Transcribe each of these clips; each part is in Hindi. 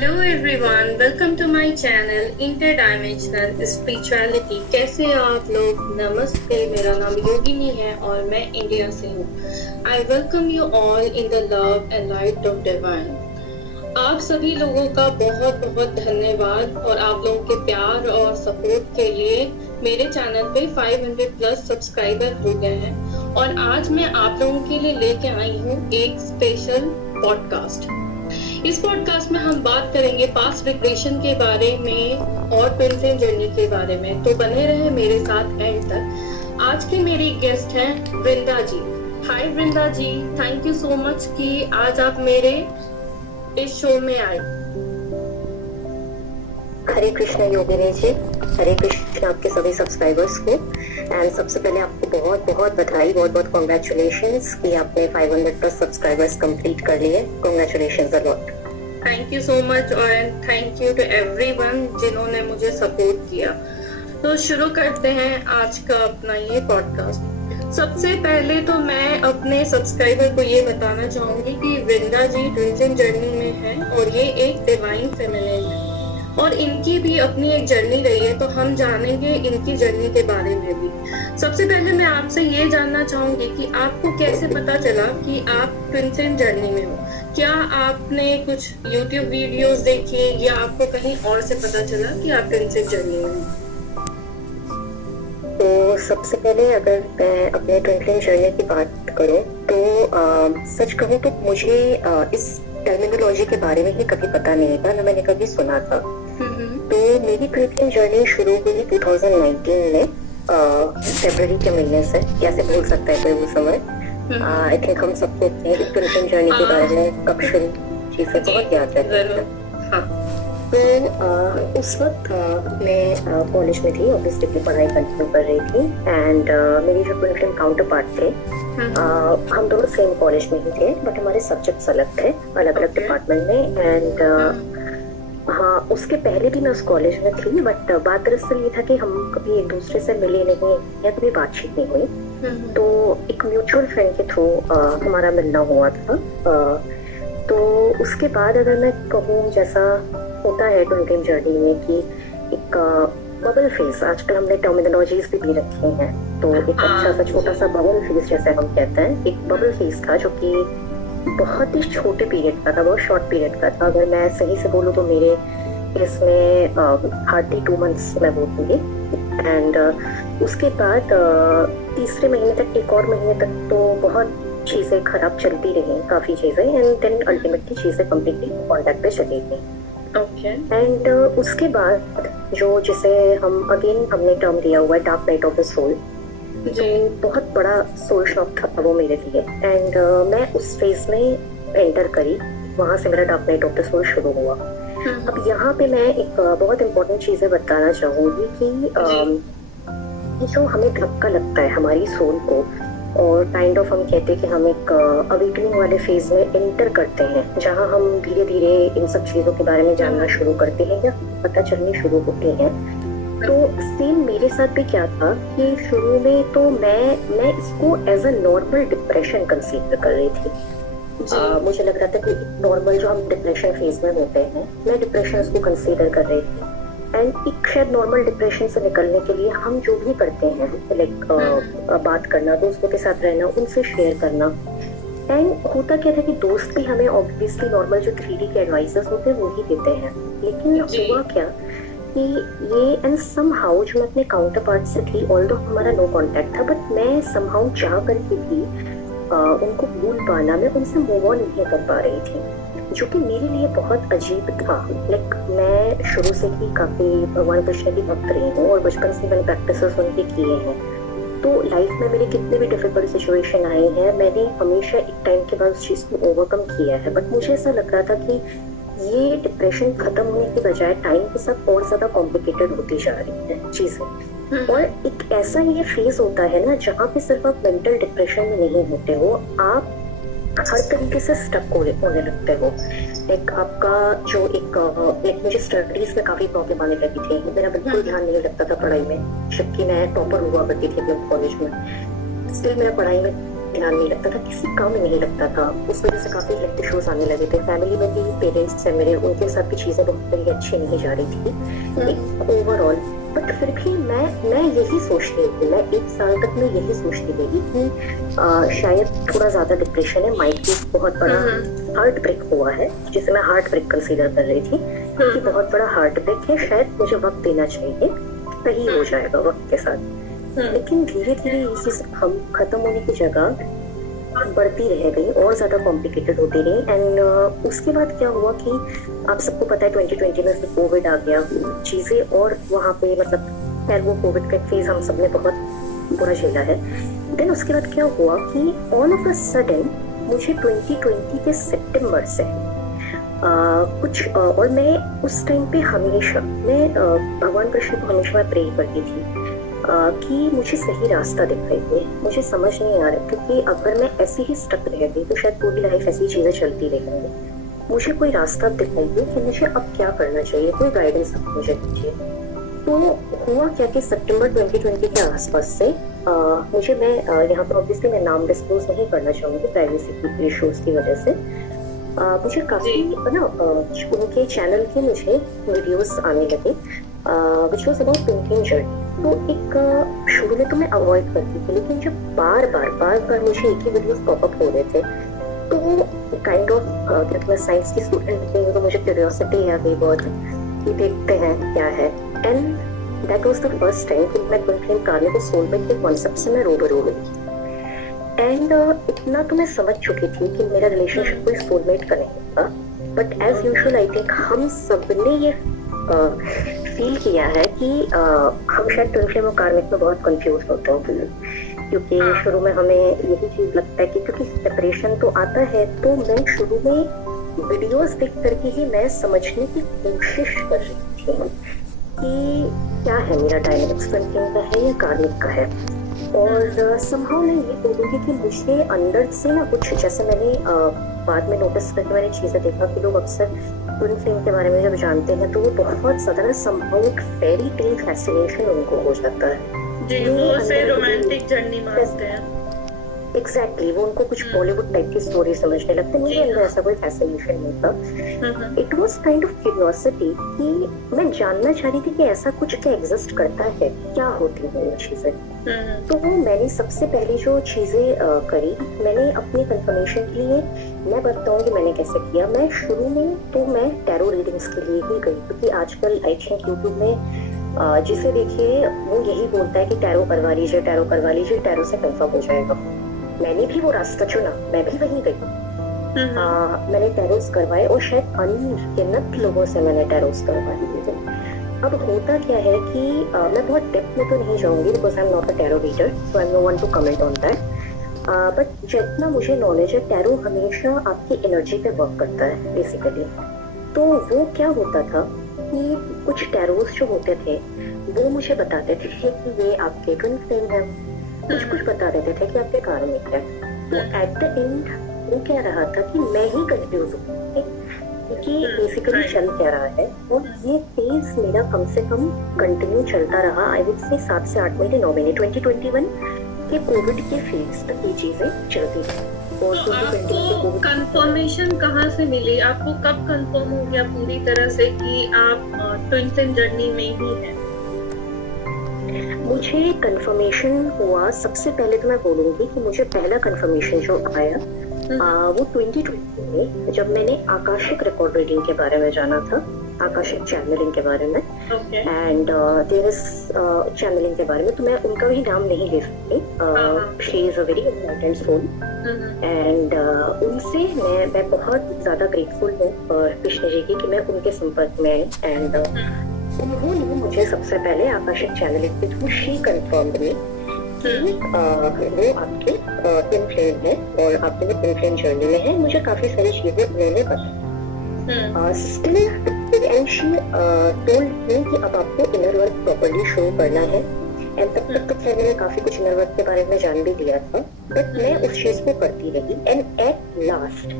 Hello everyone, welcome to my channel interdimensional spirituality. कैसे हैं आप लोग? नमस्ते, मेरा नाम योगिनी है और मैं इंडिया से हूँ। I welcome you all in the love and light of divine. आप सभी लोगों का बहुत बहुत धन्यवाद और आप लोगों के प्यार और सपोर्ट के लिए मेरे चैनल पे 500 प्लस सब्सक्राइबर हो गए हैं और आज मैं आप लोगों के लिए लेके आई हूँ एक स्पेशल पॉडकास्ट। इस पॉडकास्ट में हम बात करेंगे पास्ट रिग्रेशन के बारे में और ट्विन फ्लेम जर्नी के बारे में, तो बने रहे मेरे साथ एंड तक। आज की मेरी गेस्ट हैं वृंदा जी। हाय वृंदा ji, thank you so much कि आज आप मेरे इस शो में आए। हरे कृष्णा योगिनी जी, हरे कृष्णा आपके सभी सब्सक्राइबर्स को। एंड सबसे पहले आपको बहुत बहुत बधाई, बहुत बहुत कॉन्ग्रेचुलेशंस कि आपने 500 प्लस सब्सक्राइबर्स कंप्लीट कर लिए। Congratulations a lot. Thank you so much और थैंक यू टू एवरीवन जिन्होंने मुझे सपोर्ट किया। तो शुरू करते हैं आज का अपना ये पॉडकास्ट। सबसे पहले तो मैं अपने सब्सक्राइबर को ये बताना चाहूंगी कि वृंदा जी ट्विन फ्लेम जर्नी में है और ये एक डिवाइन फेमिनिन है और इनकी भी अपनी एक जर्नी रही है, तो हम जानेंगे इनकी जर्नी के बारे में भी। सबसे पहले मैं आपसे ये जानना चाहूंगी कि आपको कैसे पता चला कि आप ट्विन फ्लेम जर्नी में हो? क्या आपने कुछ YouTube वीडियोस देखी या आपको कहीं और से पता चला कि आप ट्विन फ्लेम जर्नी में हो? तो सबसे पहले अगर मैं अपने ट्विन फ्लेम जर्नी की बात करूं तो सच कहूं तो मुझे इस टर्मिनोलॉजी के बारे में ही कभी पता नहीं था, ना मैंने कभी सुना था। तो मेरी ट्विन फ्लेम जर्नी शुरू हुई 2019 में फरवरी के महीने से। कैसे भूल सकता है कोई वो समय। आई थिंक हम सबको अपनी ट्विन फ्लेम जर्नी के बारे में कब शुरू चीजें बहुत याद है। तो उस वक्त मैं कॉलेज में थी, ऑब्वियसली अपनी पढ़ाई कंटिन्यू कर रही थी। एंड मेरी जो ट्विन फ्लेम काउंटर पार्ट थे, हम दोनों सेम कॉलेज में ही थे, बट हमारे सब्जेक्ट्स अलग थे, अलग अलग डिपार्टमेंट में। एंड हाँ, उसके पहले भी मैं उस कॉलेज में थी, बट बात दरअसल ये था कि हम कभी एक दूसरे से मिले नहीं या कभी बातचीत नहीं हुई। तो एक म्यूचुअल फ्रेंड के थ्रू हमारा मिलना हुआ था। तो उसके बाद अगर मैं कहूँ, जैसा होता है ट्विन फ्लेम जर्नी में कि एक बबल फेज, आजकल हमने टर्मिनोलॉजीज भी रखी हैं, तो एक अच्छा सा छोटा सा बबल फेज जैसे हम कहते हैं, एक बबल फेज था जो कि बहुत ही छोटे पीरियड का था, बहुत शॉर्ट पीरियड का था। अगर मैं सही से बोलूँ तो मेरे इसमें हार्डली 2 मंथ्स मैं बोलूँगी। एंड उसके बाद तीसरे महीने तक, एक और महीने तक तो बहुत चीजें खराब चलती रही, काफी चीजें। एंड देन अल्टीमेटली चीजें कम्प्लीटली कॉन्टैक्ट पे चली गई। एंड उसके बाद जो जिसे हमने टर्म दिया हुआ है dark night of the soul, तो बहुत बड़ा सोल शॉक था वो मेरे लिए। एंड मैं उस फेज में एंटर करी, वहां से मेरा dark night of the soul शुरू हुआ। अब यहाँ पे मैं एक बहुत इम्पोर्टेंट चीजें बताना चाहूंगी कि जो हमें धक्का लगता है हमारी सोल को, और काइंड ऑफ हम कहते हैं कि हम एक अवेकनिंग वाले फेज में एंटर करते हैं, जहां हम धीरे धीरे इन सब चीजों के बारे में जानना शुरू करते हैं या पता चलनी शुरू होती है। तो सेम मेरे साथ भी क्या था कि शुरू में तो मैं इसको as a normal depression consider कर रही थी। मुझे लग रहा था कि नॉर्मल जो हम डिप्रेशन फेज में होते हैं, मैं डिप्रेशन उसको कंसीडर कर रही थी। एंड एक शायद नॉर्मल डिप्रेशन से निकलने के लिए हम जो भी करते हैं, लाइक बात करना, दोस्तों के साथ रहना, उनसे शेयर करना। एंड होता क्या था कि दोस्त भी हमें ऑब्वियसली नॉर्मल जो 3D के एडवाइसेस होते हैं वो ही देते हैं, लेकिन हुआ क्या कि ये एंड समहाउ जो मैं अपने काउंटर पार्ट से थी, ऑल्दो हमारा नो कांटेक्ट था, बट मैं समहाउ चाह करके भी उनको भूल पाना, मैं उनसे मूव ऑन नहीं कर पा रही थी, जो कि मेरे लिए बहुत अजीब था। लाइक मैं शुरू से ही काफी भगवान कृष्ण की भक्त रही हूँ और बचपन से मैंने प्रैक्टिसेस उनके किए हैं। तो लाइफ में मेरे कितने भी डिफिकल्ट सिचुएशन आए हैं, मैंने हमेशा एक टाइम के बाद उस चीज को ओवरकम किया है। बट मुझे ऐसा लग रहा था कि ये डिप्रेशन खत्म होने के बजाय टाइम के साथ और ज्यादा कॉम्प्लिकेटेड होती जा रही है चीजें। और एक ऐसा ये फेज होता है ना, जहाँ पे सिर्फ आप मेंटल डिप्रेशन में नहीं होते हो, आप हर तरीके से स्टक होने लगते हो। एक आपका जो एक मुझे स्टडीज में काफी प्रॉब्लम आने लगी थी, मेरा बिल्कुल ध्यान नहीं लगता था पढ़ाई में, जबकि मैं टॉपर हुआ करती थी अपने कॉलेज में। स्टिल मेरा पढ़ाई में ध्यान नहीं लगता था, किसी काम में नहीं लगता था। उस वजह से काफी हेल्थ इश्यूज आने लगे थे। फैमिली में भी पेरेंट्स है मेरे, उनके साथ भी चीजें बहुत ही अच्छी नहीं जा रही थी एक ओवरऑल। बट फिर भी मैं यही सोचती थी, मैं 1 साल तक मैं यही सोचती रही कि शायद थोड़ा ज्यादा डिप्रेशन है, माइंड की बहुत बड़ा हार्ट ब्रेक हुआ है, जिसे मैं हार्ट ब्रेक कंसीडर कर रही थी कि बहुत बड़ा हार्ट ब्रेक है, शायद मुझे वक्त देना चाहिए, सही हो जाएगा वक्त के साथ। लेकिन धीरे धीरे ये चीज हम खत्म होने की जगह बढ़ती रह गई और ज्यादा कॉम्प्लिकेटेड होती रही। एंड उसके बाद क्या हुआ कि आप सबको पता है 2020 में फिर कोविड आ गया, चीजें और वहां पे मतलब खैर वो कोविड का फेज हम सबने बहुत बुरा झेला है। देन उसके बाद क्या हुआ कि ऑल ऑफ अ सडन मुझे 2020 के सितंबर से कुछ और मैं उस टाइम पे हमेशा मैं भगवान कृष्ण को हमेशा प्रे करती थी कि मुझे सही रास्ता दिखाई दे। मुझे समझ नहीं आ रहा क्योंकि अगर मैं ऐसे ही स्टक रह गई तो शायद पूरी लाइफ ऐसी चीजें चलती रहेंगी। मुझे कोई रास्ता दिखाई दे कि मुझे अब क्या करना चाहिए, कोई गाइडेंस आप मुझे दीजिए। तो हुआ क्या कि सितंबर 2020 के आसपास से मुझे मैं यहाँ पर ऑब्वियसली मैं नाम डिस्क्लोज नहीं करना चाहूंगी प्राइवेसी की इश्यूज की वजह से। मुझे काफी ना उनके चैनल के मुझे वीडियोस आने लगे which was about twinkling journey. तो एक शुरू में तो मैं अवॉइड करती थी, लेकिन जब बार बार मुझे एक ही वीडियोस पॉपअप हो रहे थे तो काइंड ऑफ क्योंकि मैं साइंस की स्टूडेंट थी तो मुझे क्यूरियोसिटी आ गई बहुत कि देखते हैं क्या है। And that was the first time कि मैं ट्विंकलिंग कार्ने को सोलमेट के कॉन्सेप्ट से मैं रूबरू हुई। एंड इतना तो मैं समझ चुकी थी कि मेरा रिलेशनशिप कोई सोलमेट का नहीं था, but as usual I think हम सबने ये फील किया है कि हम शायद ट्विन और कार्मिक में बहुत कंफ्यूज होते हैं, क्योंकि शुरू में हमें यही चीज लगता है कि क्योंकि सेपरेशन तो आता है तो मैं शुरू में वीडियोस देख करके ही मैं समझने की कोशिश कर रही थी कि क्या है मेरा डायनेमिक्स ट्विन का है या कार्मिक का है। और समहाउ मैं ये बोलूंगी कि मुझे अंदर से ना कुछ, जैसे मैंने बाद में नोटिस करके मैंने चीजें देखा कि लोग अक्सर ट्विन फ्लेम के बारे में जब जानते हैं तो वो बहुत ज्यादा ना समहाउ एक फेरी टेल फैसिनेशन उनको हो जाता है जी, वो उसे रोमांटिक जर्नी मानते हैं। एग्जैक्टली वो उनको कुछ बॉलीवुड टाइप की स्टोरी समझने लगते हैं। मुझे अंदर ऐसा कोई फैसिनेशन नहीं था। It was kind of curiosity कि मैं जानना चाह रही थी कि ऐसा कुछ क्या एग्जिस्ट करता है, क्या होती है ये चीजें। तो वो मैंने सबसे पहले जो चीजें करी, मैंने अपनी कंफर्मेशन के लिए मैं बताऊंगी मैंने कैसे किया। मैं शुरू में तो मैं टैरो रीडिंग्स के लिए ही गई, क्योंकि आजकल आई थिंक यूट्यूब में जिसे देखिए वो यही बोलता है कि टैरो करवा लीजिए, टैरो करवा लीजिए, टैरो से कंफर्म हो जाएगा। मैंने भी वो रास्ता चुना, मैं भी वहीं गई। मैंने टैरोस करवाए और शायद अनगिनत लोगों से मैंने टैरोस करवाए थे। अब होता क्या है कि मैं बहुत डेप्थ में तो नहीं जाऊंगी because I am not a tarot reader, so I am no one to comment on that. But जितना मुझे नॉलेज है, टैरो हमेशा आपकी एनर्जी पे वर्क करता है बेसिकली। तो वो क्या होता था कि कुछ टैरोस जो होते थे वो मुझे बताते थे कि ये आपके ट्विन फ्लेम है, कुछ बता देते थे कि आपके कार्मिक है। तो एट द एंड वो कह रहा था कि मैं ही कंफ्यूज हूँ कि बेसिकली चल क्या रहा है। और ये फेज मेरा कम से कम कंटिन्यू चलता रहा। आई वुड से 7 से 8 महीने 9 महीने 2021 के कोविड के फेज तक ये चीजें चलती थी। और तो आपको कंफर्मेशन कहाँ से मिली? आपको कब कंफर्म हो गया पूरी तरह से कि आप ट्विन जर्नी में ही हैं? मुझे कंफर्मेशन हुआ, सबसे पहले तो मैं बोलूंगी कि मुझे पहला कंफर्मेशन जो आया वो 2020 में जब मैंने आकाशिक रिकॉर्ड रीडिंग के बारे में जाना था, आकाशिक चैनलिंग के बारे में। एंड देयर इज चैनलिंग के बारे में तो मैं उनका भी नाम नहीं ले सकती। She is a very important soul and उनसे मैं बहुत ज्यादा ग्रेटफुल हूँ कृष्ण जी की कि मैं उनके संपर्क में आई। एंड उन्होंने मुझे सबसे पहले आकाशिक चैनलिंग के थ्रू शी कंफर्म में कि वो आपके ट्विन फ्लेम है और आपके भी ट्विन फ्लेम जर्नी में है। मुझे काफी सारी चीजें उन्होंने बताई। Still and she told me कि अब आपको इनर वर्क प्रॉपर्ली शो करना है। एंड तब तक तो खैर मैंने काफी कुछ इनर वर्क के बारे में जान भी लिया था, बट मैं उस चीज को करती रही। एंड एट लास्ट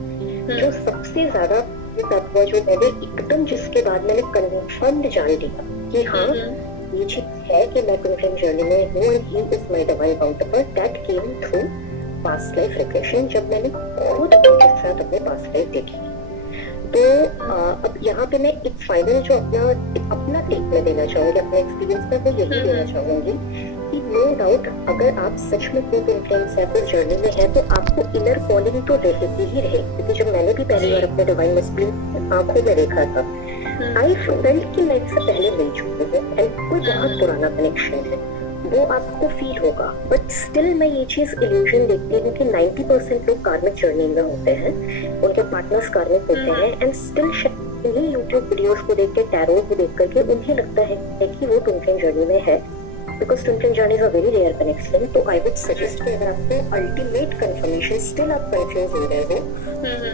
जो सबसे ज्यादा तत्व जो मैंने एकदम जिसके बाद मैंने कन्फर्म जान लिया कि हाँ ये चीज है कि मैं ट्विन फ्लेम जर्नी में हूँ and he is my divine counterpart, that came through past life regression, जब मैंने खुद उनके साथ अपने पास्ट लाइफ देखी। तो अब यहाँ पे मैं एक फाइनल जो अपना टेक में देना चाहूंगी, अपने एक्सपीरियंस में वो यही देना चाहूंगी कि नो डाउट अगर आप सच में खूब इन्फ्लुएंस है, कुछ जर्नी में है, तो आपको इनर कॉलिंग तो रहेगी ही रहेगी। क्योंकि जब मैंने भी पहली बार अपने डिवाइन मस्कुलिन आंखों में देखा था, आई फेल्ट कि मैं इससे पहले मिल चुकी हूँ एंड कोई बहुत पुराना कनेक्शन है, वो आपको फील होगा। बट स्टिल मैं ये चीज इल्यूजन देखती हूँ कि 90% लोग कार्मिक जर्नी में होते हैं, उनके पार्टनर्स कार्मिक होते हैं, एंड स्टिल इन्हीं यूट्यूब वीडियोस को देख के, टैरो को देख करके उन्हें लगता है कि वो ट्विन फ्लेम जर्नी में है, because twin flame journey is a very rare connection. तो आई वुड सजेस्ट कि अगर आपको अल्टीमेट कंफर्मेशन स्टिल आप कंफ्यूज हो रहे हो,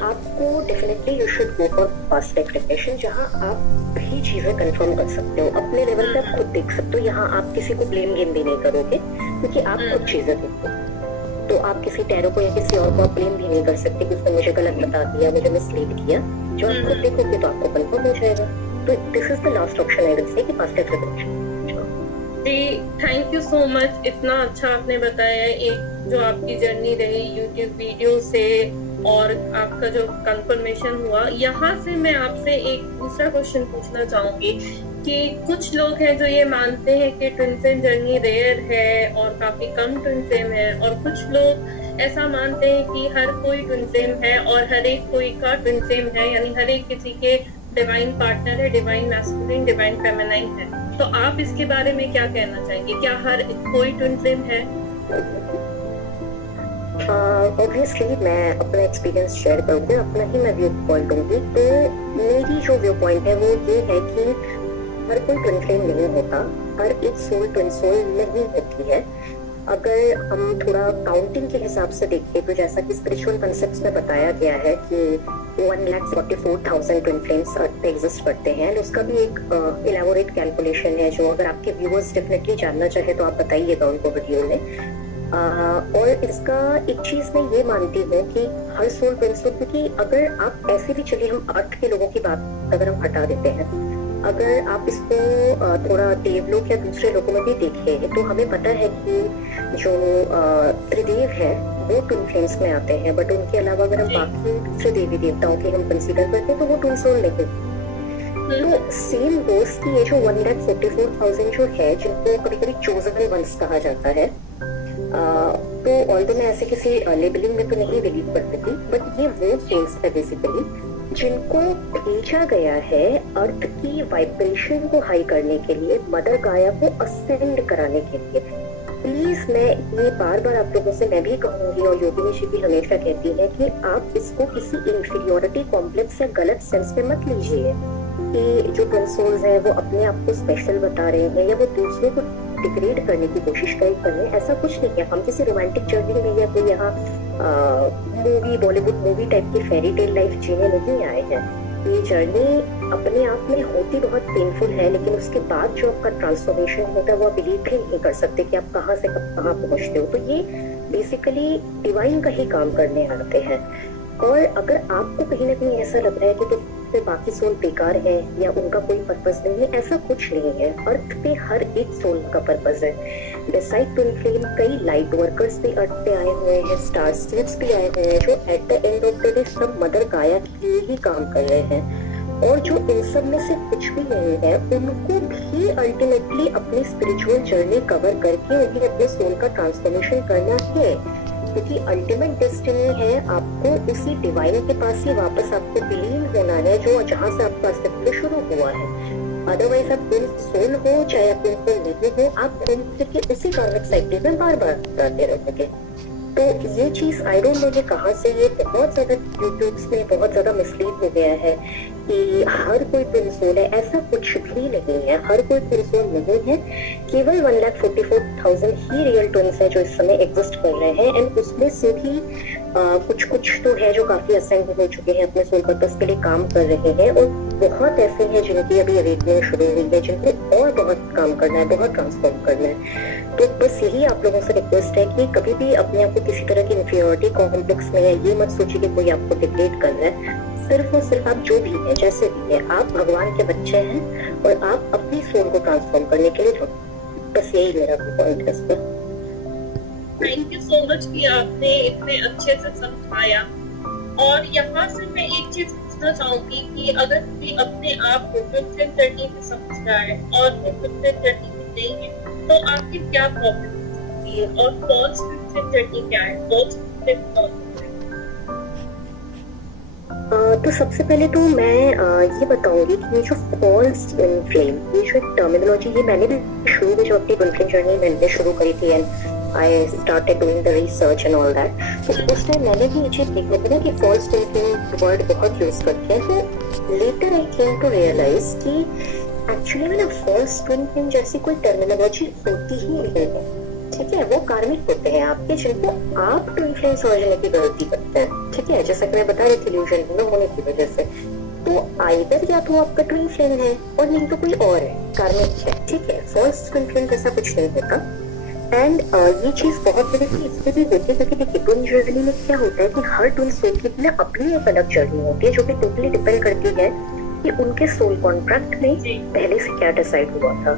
आपको definitely you should go for past life regression, जहाँ आप ही चीजें कंफर्म कर सकते हो अपने लेवल पे, आप खुद देख सकते हो। यहाँ आप किसी को ब्लेम गेम भी नहीं करोगे क्योंकि आप खुद चीजें देखो, तो आप किसी टैरो को या किसी और को आप ब्लेम भी नहीं कर सकते कि उसने मुझे गलत बता दिया, मुझे मिसलीड किया। जो आप खुद देखोगे तो आपको कंफर्म हो जाएगा। तो this is the last option I will say कि पास्ट लाइफ रिग्रेशन। जी, थैंक यू सो मच, इतना अच्छा आपने बताया। एक जो आपकी जर्नी रही यूट्यूब वीडियो से और आपका जो कंफर्मेशन हुआ, यहाँ से मैं आपसे एक दूसरा क्वेश्चन पूछना चाहूंगी कि कुछ लोग हैं जो ये मानते हैं कि ट्विन फ्लेम जर्नी रेयर है और काफी कम ट्विन फ्लेम है, और कुछ लोग ऐसा मानते हैं कि हर कोई ट्विन फ्लेम है और हर एक कोई का ट्विन फ्लेम है, यानी हर एक किसी के डिवाइन पार्टनर है, डिवाइन मैस्कुलिन, डिवाइन फेमिनाइन है। तो आप इसके बारे में क्या कहना चाहेंगे? क्या हर कोई ट्विन फ्लेम है? ऑब्वियसली मैं अपना एक्सपीरियंस शेयर करूंगी, अपना ही मैं व्यू पॉइंट दूंगी। तो मेरी जो व्यू पॉइंट है वो ये है कि हर कोई ट्विन फ्लेम नहीं होता, हर एक सोल ट्विन सोल नहीं होती है। अगर हम थोड़ा काउंटिंग के हिसाब से देखें तो जैसा कि स्पिरिचुअल कॉन्सेप्ट्स में बताया गया है कि 1,44,000 ट्विन फ्लेम्स अर्थ पे एग्जिस्ट करते हैं। उसका भी एक इलेबोरेट कैलकुलेशन है जो अगर आपके व्यूअर्स डेफिनेटली जानना चाहे तो आप बताइएगा उनको वीडियो में। और इसका एक चीज मैं ये मानती हूँ कि हर सोल ट्विन सोल, क्योंकि अगर आप ऐसे भी, चलिए हम अर्थ के लोगों की बात अगर हम हटा देते हैं, अगर आप इसको थोड़ा देवलोक या दूसरे लोगों में भी देखें तो हमें पता है कि जो त्रिदेव है वो ट्विन फ्लेम्स में आते हैं, बट उनके अलावा अगर हम बाकी दूसरे देवी देवताओं की हम कंसीडर करते हैं तो वो ट्विन सोल नहीं। तो सेम गोस की ये जो 1,44,000 जो है, जिनको कभी कभी चोजन वंस कहा जाता है, तो ऑल्दो मैं ऐसे किसी लेबलिंग में तो नहीं बिलीव करती थी, बट ये वो सोल्स है बेसिकली जिनको भेजा गया है अर्थ की वाइब्रेशन को हाई करने के लिए, मदर गाया को असेंड कराने के लिए। प्लीज मैं ये बार बार आप लोगों से मैं भी कहूंगी, और योगिनी जी भी हमेशा कहती है कि आप इसको किसी इंफीरियोरिटी कॉम्प्लेक्स या गलत सेंस में मत लीजिए कि जो ट्विन सोल्स हैं वो अपने आप को स्पेशल बता रहे हैं या वो दूसरों को डिग्रेड करने की कोशिश कर रहे हैं। ऐसा कुछ नहीं है। हम किसी रोमांटिक जर्नी में या कोई यहाँ मूवी, बॉलीवुड मूवी टाइप की फेरी टेल लाइफ जीने नहीं आए हैं। ये जर्नी अपने आप में होती बहुत पेनफुल है, लेकिन उसके बाद जो आपका ट्रांसफॉर्मेशन होता है वो आप बिलीव भी नहीं कर सकते कि आप कहाँ से कहाँ पहुँचते हो। तो ये बेसिकली डिवाइन का ही काम करने आते हैं। और अगर आपको कहीं ना कहीं ऐसा लग रहा है कि तो फिर बाकी सोल बेकार है या उनका कोई पर्पस नहीं है, ऐसा कुछ नहीं है। अर्थ पे हर एक सोल का पर्पस है। डिसाइड ट्विन फ्लेम कई लाइट वर्कर्स भी अर्थ पे आए हुए हैं, स्टार सीड्स भी आए हुए हैं जो at the end of the day सब मदर गाया के लिए ही काम कर रहे हैं। और जो इन सब में से कुछ भी नहीं है, उनको भी अल्टीमेटली अपनी स्पिरिचुअल जर्नी कवर करके उन्हें अपने सोल का ट्रांसफॉर्मेशन करना है, क्योंकि अल्टीमेट डेस्टिनी है आपको उसी डिवाइन के पास ही वापस आपको विलीन होना है जो जहाँ से आपका अस्तित्व शुरू हुआ है। अदरवाइज आप कोई सोल हो चाहे आप कोई नहीं हो, आप घूम फिर के उसी कार्मिक साइकिल में बार बार आते रहोगे। तो ये चीज आई डोंट नो ये कहाँ से, ये बहुत ज्यादा यूट्यूब में बहुत ज्यादा मिसलीड हो गया है कि हर कोई ट्विन सोल है। ऐसा कुछ भी नहीं है, हर कोई ट्विन सोल नहीं है। केवल 1,44,000 ही रियल ट्विन्स है जो इस समय एग्जिस्ट कर रहे हैं। एंड उसमें से भी कुछ तो है जो काफी असेंड हो चुके हैं, अपने सोल पर्पस के लिए काम कर रहे हैं, और बहुत ऐसे हैं जिनकी अभी अवेकनिंग शुरू हुई है, जिनको और बहुत काम करना है, बहुत ट्रांसफॉर्म करना है। तो बस यही आप लोगों से रिक्वेस्ट है कि कभी भी अपने आप को किसी तरह की इंफीरियोरिटी कॉम्प्लेक्स में ये मत सोचिए कि कोई आपको डिग्रेड कर रहा है। सिर्फ और सिर्फ आप जो भी है, जैसे भी है, आप भगवान के बच्चे हैं और आप अपनी सोल को ट्रांसफॉर्म करने के लिए बस यही मेरा पॉइंट है इस पर। थैंक यू सो मच कि आपने इतने अच्छे से समझाया। और यहाँ से मैं एक चीज पूछना चाहूंगी कि अगर कोई अपने आप को ट्विन जर्नी में समझ रहा है और वो ट्विन जर्नी में नहीं है, तो आपकी क्या प्रॉब्लम हो सकती है और फॉल्स ट्विन जर्नी क्या है? फॉल्स ट्विन कौन है? तो सबसे पहले तो मैं ये बताऊंगी कि ये जो फॉल्स ट्विन फ्लेम, ये जो टर्मिनोलॉजी, ये मैंने भी शुरू में जो अपनी ट्विन फ्लेम जर्नी मैंने शुरू करी थी and I started doing the research and all that, तो उस टाइम मैंने भी ये चीज देखा था ना कि फॉल्स ट्विन फ्लेम वर्ड बहुत यूज करते हैं। तो later I came to realise कि एक्चुअली में ना फॉल्स ट्विन फ्लेम जैसी कोई टर्मिनोलॉजी होती ही नहीं है। ठीक है, वो कार्मिक होते हैं आपके, जिनको आप ट्विन फ्लेम समझने की गलती करते हैं। ठीक है, जैसा कि मैं बता रही थी इल्यूजन में होने की वजह से, तो आइदर या तो आपका ट्विन फ्लेम है और नहीं तो कोई और है, कार्मिक है। ठीक है, फॉल्स ट्विन फ्लेम जैसा कुछ नहीं होता। एंड ये चीज बहुत बड़ी थी इसलिए भी होती है क्योंकि देखिए ट्विन जर्नी में क्या होता है कि हर ट्विन सोल की ना अपनी एक अलग जर्नी होती है, जो कि टोटली डिपेंड करती है कि उनके सोल कॉन्ट्रैक्ट में पहले से क्या डिसाइड हुआ था।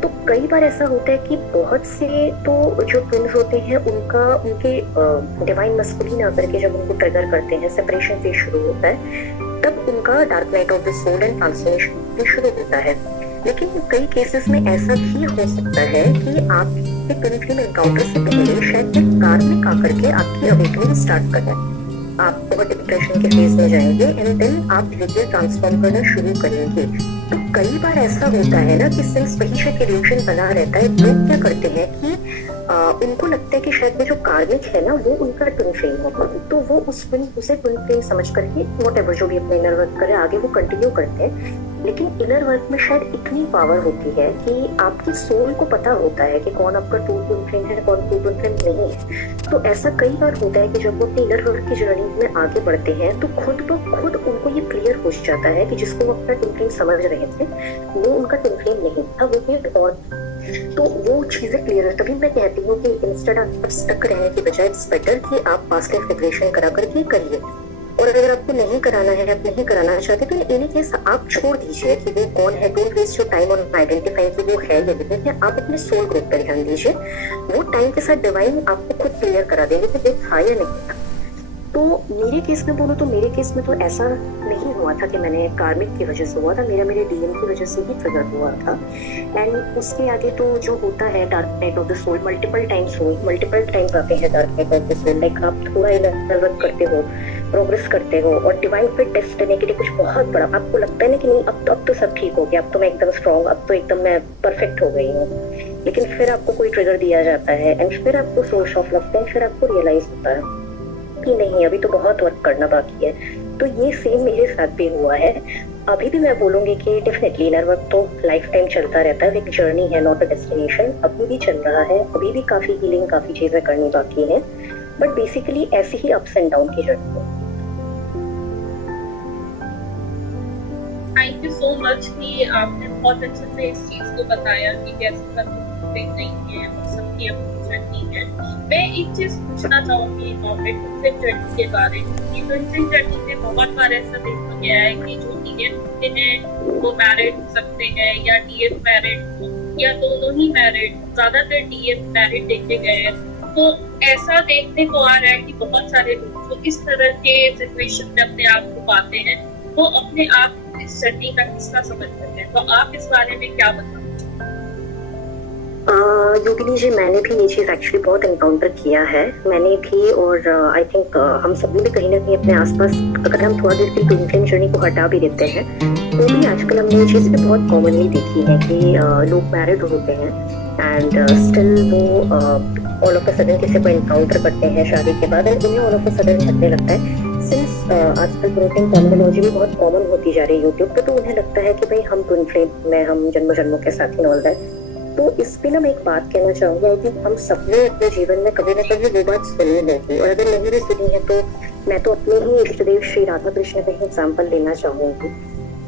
तो कई बार ऐसा होता है कि बहुत से तो जो ट्विन्स होते हैं उनके डिवाइन मस्कुलिन आकर के जब उनको ट्रिगर करते हैं, सेपरेशन फेज शुरू होता है, तब उनका dark night of the soul and transformation शुरू होता है। लेकिन कई केसेस में ऐसा भी हो सकता है कि आपके ट्विन फ्लेम एनकाउंटर से पहले शायद एक कार्मिक आकर के आपकी अवेकनिंग स्टार्ट कर जाए। आप बहुत डिप्रेशन के फेज में जाएंगे एंड देन आप धीरे धीरे ट्रांसफॉर्म करना शुरू करेंगे। तो कई बार ऐसा होता है ना कि सिंस वही शायद इल्यूजन बना रहता है, लोग क्या करते हैं कि उनको लगता है कि शायद वो जो कार्मिक है ना वो उनका ट्विन फ्लेम होगा, तो वो उसे ट्विन फ्लेम समझ करके व्हाटएवर जो भी अपने इनर वर्क करे आगे वो कंटिन्यू करते हैं। लेकिन इनर वर्क में शायद इतनी पावर होती है कि आपकी सोल को पता होता है कि कौन आपका ट्विन फ्लेम है, कौन ट्विन फ्लेम नहीं है। तो ऐसा कई बार होता है कि जब वो अपनी इनर वर्क की जर्नी में आगे बढ़ते हैं तो खुद ब खुद उनको ये क्लियर हो जाता है कि जिसको वो अपना ट्विन फ्लेम समझ रहे थे वो उनका ट्विन फ्लेम नहीं था, वो कोई और। तो वो चीजें क्लियर है। तभी मैं कहती हूँ कि इंस्टेड ऑफ स्टक रहने की बजाय इट्स बेटर कि आप पास्ट लाइफ रिग्रेशन करा करके करिए। और अगर आपको नहीं कराना है, आप नहीं कराना चाहते, तो इन केस आप छोड़ दीजिए कि वो कौन है। Don't waste your time on identifying कि वो है या नहीं है। आप अपने सोल ग्रुप पर ध्यान दीजिए, वो टाइम के साथ डिवाइन आपको खुद क्लियर करा देंगे कि वो था या नहीं था। तो मेरे केस में बोलो तो मेरे केस में तो ऐसा नहीं हुआ था कि मैंने कार्मिक की वजह से हुआ था, मेरे डीएम की वजह से ही ट्रिगर हुआ था। एंड उसके आगे तो जो होता है dark night of the soul, multiple times आते हैं dark night of the soul. Like आप थोड़ा इनर वर्क करते हो, प्रोग्रेस करते हो और डिवाइन पे टेस्ट करने के लिए कुछ बहुत बड़ा आपको लगता है ना कि नहीं अब तो सब ठीक हो गया, अब तो मैं एकदम स्ट्रॉन्ग, अब तो एकदम मैं परफेक्ट हो गई हूँ। लेकिन फिर आपको कोई ट्रिगर दिया जाता है एंड फिर आपको सोर्स ऑफ लगता है, फिर आपको रियलाइज होता है कि नहीं अभी तो बहुत वर्क करना बाकी है। तो ये सेम मेरे साथ भी हुआ है। अभी भी मैं बोलूंगी कि डेफिनेटली इनर वर्क तो लाइफ टाइम चलता रहता है, एक जर्नी है नॉट अ डेस्टिनेशन। अभी भी चल रहा है, अभी भी काफी हीलिंग, काफी चीजें करनी बाकी है, बट बेसिकली ऐसी ही अप्स एंड डाउन की जर्नी है। थैंक यू सो मच कि आपने बहुत अच्छे से इस चीज को बताया कि कैसे करते नहीं है और सबकी अपनी जर्नी है। मैं एक चीज पूछना चाहूंगी ट्विन जर्नी के बारे में कि ट्विन जर्नी में बहुत बार ऐसा देखा गया है कि जो डीएफ होते हैं वो मैरिड हो सकते हैं या डीएफ मैरिड या दोनों ही मैरिड, ज्यादातर डीएफ मैरिड देखे गए हैं। तो ऐसा देखने को आ रहा है कि बहुत सारे लोग जो इस तरह के सिचुएशन में अपने आप को पाते हैं वो अपने आप इस जर्नी का हिस्सा समझते हैं। तो आप इस बारे में क्या बताओ? योगिनी जी, मैंने भी ये चीज एक्चुअली बहुत एनकाउंटर किया है, मैंने भी। और आई थिंक हम सभी भी कहीं ना कहीं अपने आसपास, अगर हम थोड़ा देर की ट्विन फ्लेम जर्नी को हटा भी देते हैं तो भी आजकल हमने ये चीज भी बहुत कॉमनली देखी है कि लोग मैरिड होते हैं एंड स्टिल वो ऑल ऑफ अ सडन किसी को एनकाउंटर करते हैं शादी के बाद एंड उन्हें ऑल ऑफ अ सडन लगने लगता है। सिंस आजकल ब्रोकिंग टर्मिनोलॉजी भी बहुत कॉमन होती जा रही है यूट्यूब पे, तो उन्हें लगता है कि भाई हम ट्विन फ्लेम में, हम जन्मों जन्मों के साथ ही ऑल दैट। तो इस पे ना मैं एक बात कहना चाहूंगी, आई थिंक हम सबने अपने जीवन में कभी ना कभी वो बात सुनी होगी, और अगर नहीं भी सुनी है तो मैं तो अपने ही इष्ट देव श्री राधा कृष्ण का ही एग्जाम्पल लेना चाहूंगी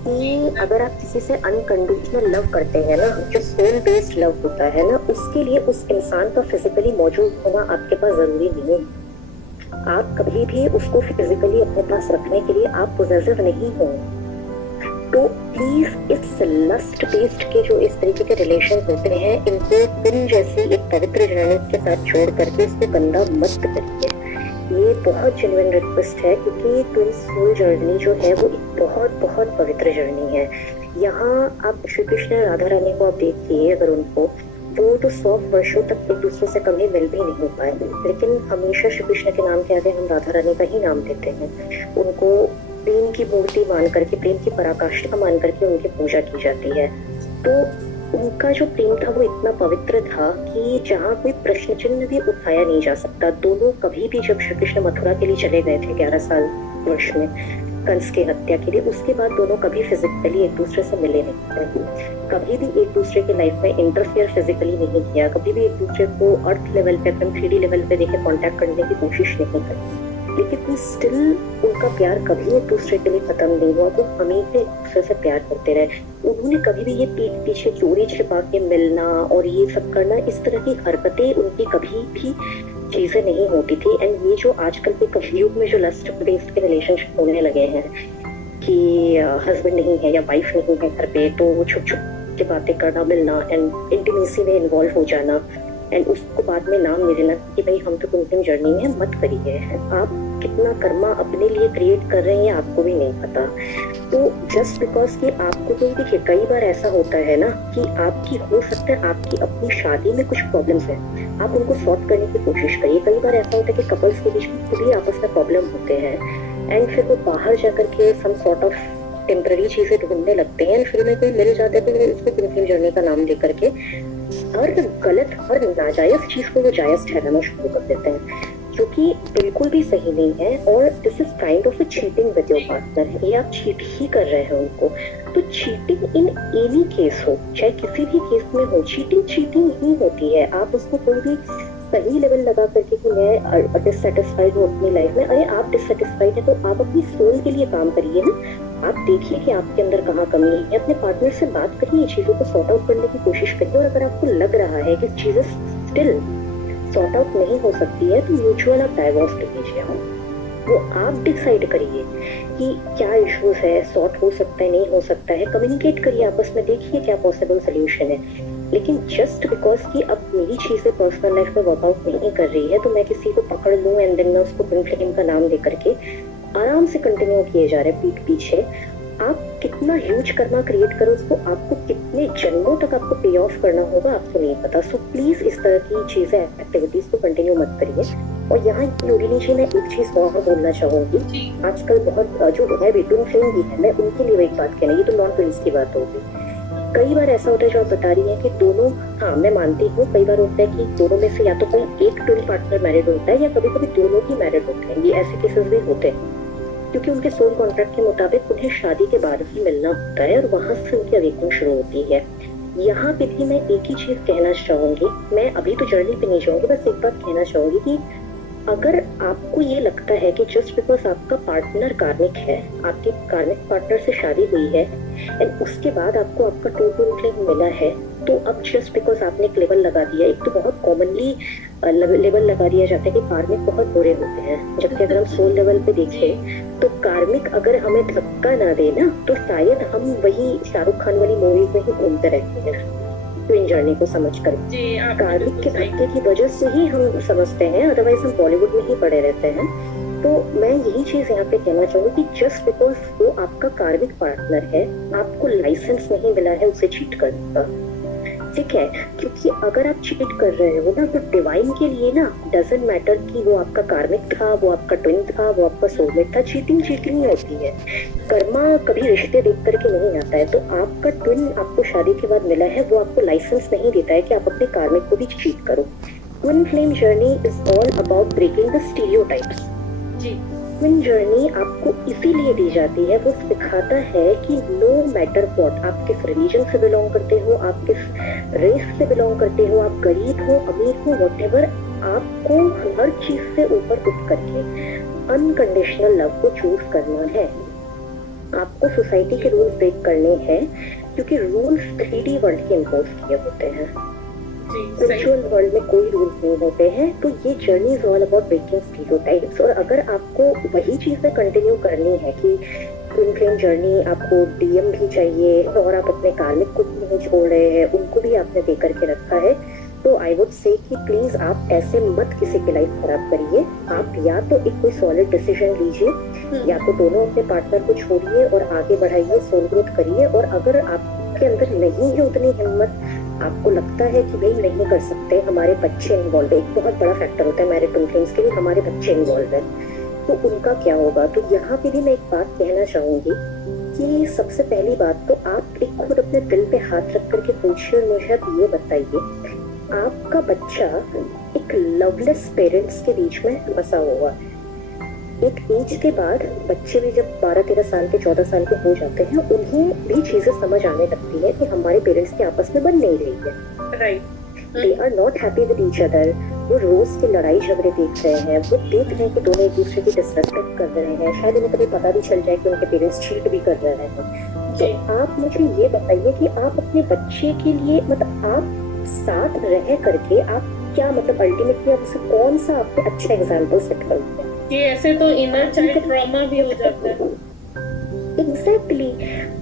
कि अगर आप किसी से अनकंडीशनल लव करते हैं ना, जो सोल बेस्ड लव होता है ना, उसके लिए उस इंसान का फिजिकली मौजूद होना आपके पास जरूरी नहीं है। आप कभी भी उसको फिजिकली अपने पास रखने के लिए आप पोजेसिव नहीं हो। तो प्लीज इस लस्ट बेस्ड के जो इस तरीके के रिलेशन होते हैं, इनको फिल्म जैसी एक पवित्र जर्नी के साथ छोड़ करके इसको गंदा मत करिए। ये बहुत जेन्युइन रिक्वेस्ट है, क्योंकि ट्विन सोल जर्नी जो है वो एक बहुत बहुत पवित्र जर्नी है। यहाँ आप श्री कृष्ण राधा रानी को आप देखिए, अगर उनको वो तो 100 वर्षों तक एक दूसरे से कभी मिल भी नहीं पाए, लेकिन हमेशा श्री कृष्ण के नाम के आगे हम राधा रानी का ही नाम देते हैं। उनको प्रेम की मूर्ति मान करके, प्रेम की पराकाष्ठा मान करके उनकी पूजा की जाती है। तो उनका जो प्रेम था वो इतना पवित्र था कि जहाँ कोई प्रश्न चिन्ह भी उठाया नहीं जा सकता। दोनों कभी भी, जब श्री कृष्ण मथुरा के लिए चले गए थे 11 साल वर्ष में कंस की हत्या के लिए, उसके बाद दोनों कभी फिजिकली एक दूसरे से मिले नहीं थे, कभी भी एक दूसरे के लाइफ में इंटरफेयर फिजिकली नहीं किया, कभी भी एक दूसरे को अर्थ लेवल पे, एकदम 3D लेवल पे देखे कांटेक्ट करने की कोशिश नहीं करी। लेकिन स्टिल उनका प्यार कभी एक दूसरे के लिए खत्म नहीं हुआ। वो हमेशा एक दूसरे से प्यार करते रहे। उन्होंने कभी भी ये पीठ पीछे चोरी छिपा के मिलना और ये सब करना, इस तरह की हरकतें उनकी कभी भी चीजें नहीं होती थी। एंड ये जो आजकल के कलयुग में जो लस्ट बेस्ड के रिलेशनशिप होने लगे हैं कि हस्बैंड नहीं है या वाइफ नहीं है घर पे, तो वो छुप छुप के बातें करना, मिलना एंड इंटीमेसी में इन्वॉल्व हो जाना, एंड उसको बाद में नाम नहीं देना कि भाई हम तो अंतिम जर्नी में, मत करिए। आप कितना कर्मा अपने लिए क्रिएट कर रहे हैं आपको भी नहीं पता। तो जस्ट बिकॉज कि आपको, तो देखिए कई बार ऐसा होता है ना कि आपकी, हो सकता है आपकी अपनी शादी में कुछ प्रॉब्लम्स है, आप उनको सॉल्व करने की कोशिश करिए। कई बार ऐसा होता है कि कपल्स के बीच में खुद ही आपस में प्रॉब्लम होते हैं, एंड फिर वो बाहर जाकर के सम सॉर्ट ऑफ टेम्पररी चीजें ढूंढने लगते हैं, फिर उन्हें कोई मिल जाते हैं तो उसको अंतिम जर्नी का नाम दे करके हर गलत, हर नाजायज चीज को वो जायज ठहराना शुरू कर देते हैं, जो कि बिल्कुल भी सही नहीं है। और this is kind of a cheating with your partner. ये आप चीट ही कर रहे हैं उनको। तो चीटिंग इन एनी केस हो, चाहे किसी भी केस में हो, चीटिंग चीटिंग ही होती है। आप उसको कोई भी सही लेवल लगा करके कि मैं डिससेटिस्फाइड हूँ अपनी लाइफ में, अरे आप डिससेटिस्फाइड है तो आप अपनी सोल के लिए काम करिए ना। आप देखिए कि आपके अंदर कहाँ कमी है, अपने पार्टनर से बात करिए, चीजों को सॉर्ट आउट करने की कोशिश करिए। और अगर आपको लग रहा है कि चीजें स्टिल सॉर्ट आउट नहीं हो सकती है, तो म्यूचुअल आप डाइवोर्स ले लीजिए। वो आप डिसाइड करिए कि क्या इश्यूज है, सॉर्ट हो सकता है, नहीं हो सकता है, कम्युनिकेट करिए आपस में, देखिए क्या पॉसिबल सोल्यूशन है। लेकिन जस्ट बिकॉज कि अब मेरी चीजें पर्सनल लाइफ में वर्कआउट नहीं कर रही है, तो मैं किसी को पकड़ लूं एंड देन मैं उसको ट्विन फ्लेम का नाम दे करके आराम से कंटिन्यू किए जा रहे पीठ पीछे। आप कितना ह्यूज कर्मा क्रिएट करो, उसको आपको कितने जन्मों तक आपको पे ऑफ करना होगा आपको नहीं पता। सो प्लीज इस तरह की चीजें, एक्टिविटीज को कंटिन्यू मत करिए। और यहाँ योगिनी जी, मैं एक चीज और बोलना चाहूंगी, आजकल बहुत जो है ट्विन फ्लेम भी है, मैं उनके लिए एक बात कहना, ये तो नॉन ट्विंस की बात होगी। कई बार ऐसा होता है जो आप बता रही हैं कि दोनों, हाँ मैं मानती हूँ, कई बार होता है कि दोनों में से या तो कोई एक ट्विन पार्टनर मैरिड होता है या कभी कभी दोनों ही मैरिड होते हैं। ये ऐसे केसेस भी होते हैं, क्योंकि उनके सोल कॉन्ट्रैक्ट के मुताबिक उन्हें शादी के बाद ही मिलना होता है और वहां से उनकी अवेकनिंग शुरू होती है। यहाँ पे भी मैं एक ही चीज कहना चाहूंगी, मैं अभी तो जर्नी पे नहीं जाऊंगी, बस एक बात कहना चाहूंगी कि अगर आपको ये लगता है कि जस्ट बिकॉज आपका पार्टनर कार्मिक है, आपके कार्मिक पार्टनर से शादी हुई है एंड उसके बाद आपको आपका ट्विन फ्लेम मिला है, तो अब जस्ट बिकॉज आपने एक लेवल लगा दिया, एक तो बहुत कॉमनली लेवल लगा दिया जाता है कि कार्मिक बहुत बुरे होते हैं, जबकि अगर हम सोल लेवल पे देखें तो कार्मिक अगर हमें धक्का ना दे ना, तो शायद हम वही शाहरुख खान वाली मूवीज में ही घूमते रहते हैं ट्विन जर्नी को समझ कर। कार्मिक के धक्के की वजह से ही हम समझते हैं, अदरवाइज हम बॉलीवुड में ही पड़े रहते हैं। तो मैं यही चीज यहाँ पे कहना चाहूंगी कि जस्ट बिकॉज वो आपका कार्मिक पार्टनर है, आपको लाइसेंस नहीं मिला है उसे चीट करने का, ठीक है? क्योंकि अगर आप चीट कर रहे हो ना, तो डिवाइन के लिए ना डजंट मैटर कि वो आपका कार्मिक था, वो आपका ट्विन था, वो आपका सोलमेट था, चीटिंग चीटिंग होती है। कर्मा कभी रिश्ते देख करके नहीं आता है। तो आपका ट्विन आपको शादी के बाद मिला है, वो आपको लाइसेंस नहीं देता है कि आप अपने कार्मिक को भी चीट करो। Twin flame journey is all about breaking the stereotypes. Twin journey आपको इसीलिए दी जाती है, वो सिखाता है कि नो मैटर व्हाट, आप किस रिलीजन से बिलोंग करते हो, आप किस रेस से बिलोंग करते हो, आप गरीब हो अमीर हो, व्हाटएवर, आपको हर चीज से ऊपर उठ करके अनकंडीशनल लव को चूज करना है। आपको सोसाइटी के रूल्स ब्रेक करने हैं, क्योंकि रूल्स 3D वर्ल्ड के इम्पोज किए होते हैं, स्पिरिचुअल वर्ल्ड में कोई रूल्स नहीं होते हैं। तो ये journey is all about breaking stereotypes. और अगर आपको वही चीजें कंटिन्यू करनी है कि ट्विन फ्लेम जर्नी, आपको डीएम भी चाहिए और आप अपने कार्मिक को भी नहीं छोड़ रहे हैं, उनको भी आपने दे करके रखा है, तो आई वुड से कि प्लीज आप ऐसे मत किसी की लाइफ खराब करिए। आप या तो एक कोई सॉलिड डिसीजन लीजिए, या तो दोनों अपने पार्टनर को छोड़िए और आगे बढ़ाइए, सोल ग्रोथ करिए। और अगर आपके अंदर नहीं है उतनी हिम्मत, आपको लगता है कि भाई नहीं कर सकते, हमारे बच्चे इन्वॉल्व है, एक बहुत बड़ा फैक्टर होता है मैरिड ट्विन फ्लेम्स के लिए, हमारे बच्चे इन्वॉल्व है, तो उनका क्या होगा। तो यहाँ पे भी मैं एक बात कहना चाहूंगी कि सबसे पहली बात तो आप एक खुद अपने दिल पे हाथ रख करके पूछिए और मुझे आप ये बताइए, आपका बच्चा एक लवलेस पेरेंट्स के बीच में फंसा हुआ है। एक एज के बाद बच्चे भी जब 12-13 साल के 14 साल के हो जाते हैं, उन्हें भी चीजें समझ आने लगती है कि हमारे पेरेंट्स के आपस में बन नहीं रही है, right. They are not happy with each other. वो रोज के लड़ाई झगड़े देख रहे हैं, वो देख रहे हैं कि दोनों एक दूसरे की डिसरेस्पेक्ट कर रहे हैं, शायद उन्हें कभी पता भी चल जाए कि उनके पेरेंट्स चीट भी कर रहे हैं। तो आप मुझे ये बताइए कि आप अपने बच्चे के लिए, मतलब आप साथ रह करके आप क्या, मतलब अल्टीमेटली आप उसे कौन सा आपको अच्छा एग्जाम्पल सेट करते हैं कि ऐसे तो इनर चाइल्ड ट्रॉमा भी हो जाता है। एग्जैक्टली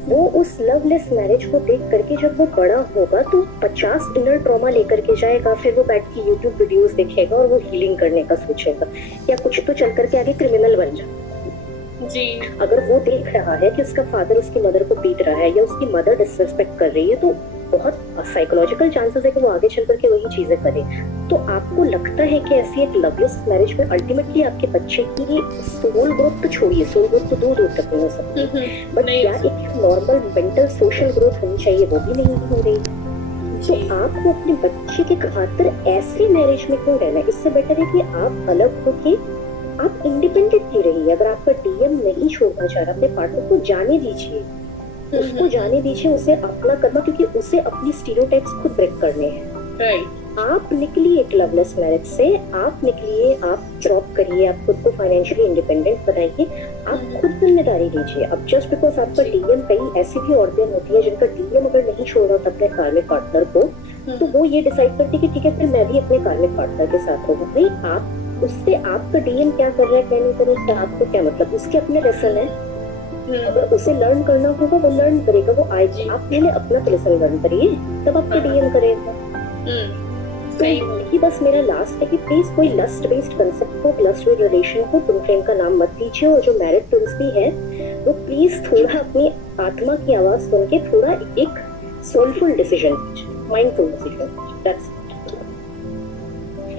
वो उस लवलेस मैरिज को देख करके जब वो बड़ा होगा तो 50 इनर ट्रॉमा लेकर के जाएगा, फिर वो बैठ के यूट्यूब वीडियोस देखेगा और वो हीलिंग करने का सोचेगा, या कुछ तो चल करके आगे क्रिमिनल बन जाए। जी, अगर वो देख रहा है कि उसका फादर उसकी मदर को पीट रहा है या उसकी मदर डिसरिस्पेक्ट कर रही है, तो बहुत साइकोलॉजिकल चांसेस है कि वो आगे चल करके वही चीजें करे। तो आपको लगता है कि ऐसी एक लवलेस मैरिज में अल्टीमेटली आपके बच्चे की सोल ग्रोथ तो छोड़िए, सोल ग्रोथ तो दूर दूर तक नहीं हो सकती, बट क्या एक नॉर्मल मेंटल सोशल ग्रोथ होनी चाहिए, वो भी नहीं हो रही। तो आपको अपने बच्चे के खातिर ऐसे मैरिज में क्यों रहना है? इससे बेटर है कि आप अलग होके आप इंडिपेंडेंटली रहिए। अगर आपका डीएम नहीं छोड़ना चाह रहा, अपने पार्टनर को जाने दीजिए, उसको जाने दीजिए, उसे अपना करना, क्योंकि उसे अपनी स्टीरियोटाइप्स खुद ब्रेक करने हैं। राइट। आप निकलिए एक लवलेस मैरिज से, आप निकलिए, आप जॉब करिए, आप खुद को फाइनेंशियली इंडिपेंडेंट बनाइए, आप खुद जिम्मेदारी लीजिए। अब जस्ट बिकॉज आपका डीएम, कई ऐसी भी औरतें होती है जिनका डीएम अगर नहीं छोड़ रहा था अपने कार्मिक पार्टनर को, तो वो ये डिसाइड करती है कि ठीक है फिर मैं भी अपने कार्मिक पार्टनर के साथ रहूंगा। नहीं, आप उससे आपका डीएम क्या कर रहा है, क्या नहीं कर रहा है, आपको क्या मतलब, उसके अपने लेसन है। अगर उसे लर्न करना होगा वो लर्न करेगा, वो आएगी। आप पहले अपना लेसन लर्न करिए, तब आपका डीएम करेगा। तो यही बस मेरा लास्ट है कि प्लीज कोई लस्ट बेस्ड कंसेप्ट को, लस्ट बेस्ड रिलेशन को ट्विन फ्लेम का नाम मत दीजिए। और जो मैरिड ट्विंस भी है वो प्लीज थोड़ा अपनी आत्मा की आवाज सुन के थोड़ा एक सोलफुल डिसीजन लीजिए, mindful decision. That's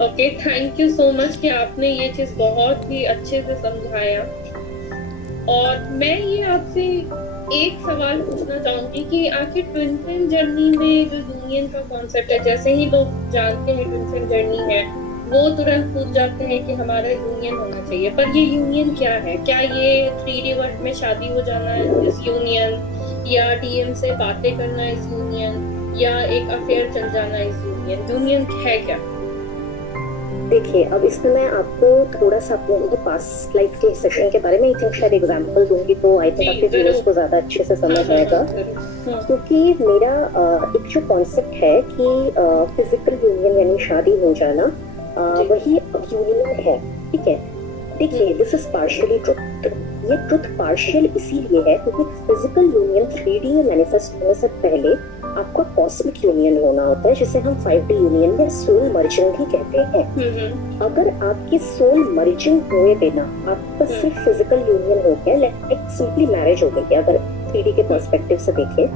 okay, thank you so much कि आपने ये चीज बहुत ही अच्छे से समझाया। और मैं ये आपसे एक सवाल पूछना चाहूंगी कि आखिर ट्विन फ्लेम जर्नी में जो यूनियन का कॉन्सेप्ट है, जैसे ही लोग जानते हैं ट्विन फ्लेम जर्नी है, वो तुरंत पूछ जाते हैं कि हमारा यूनियन होना चाहिए। पर ये यूनियन क्या है? क्या ये 3D वर्ल्ड में शादी हो जाना है इस यूनियन, या डीएम से बातें करना इस यूनियन, या एक अफेयर चल जाना इस यूनियन? यूनियन है क्या? देखिए, अब इसमें मैं आपको थोड़ा सा अपने पास्ट लाइफ के सेशन के बारे में आई थिंक शायद एग्जांपल दूंगी, तो आई थिंक आपके व्यूअर्स को ज्यादा अच्छे से समझ आएगा। क्योंकि मेरा एक जो कॉन्सेप्ट है कि फिजिकल यूनियन यानी शादी हो जाना, वही यूनियन है, ठीक है। देखिए, दिस इज पार्शियली ट्रुथ। ये ट्रुथ पार्शियल इसीलिए है क्योंकि फिजिकल यूनियन 3D में मैनिफेस्ट होने से पहले आपका कॉस्मिक यूनियन होना होता है, जिसे हम 5D यूनियन या सोल मर्जिंग भी कहते हैं। अगर आपकी सोल मर्जिंग हुए बिना आपका सिर्फ फिजिकल यूनियन हो गया, लाइक सिंपली मैरिज हो गई, अगर 3D के पर्सपेक्टिव से देखें,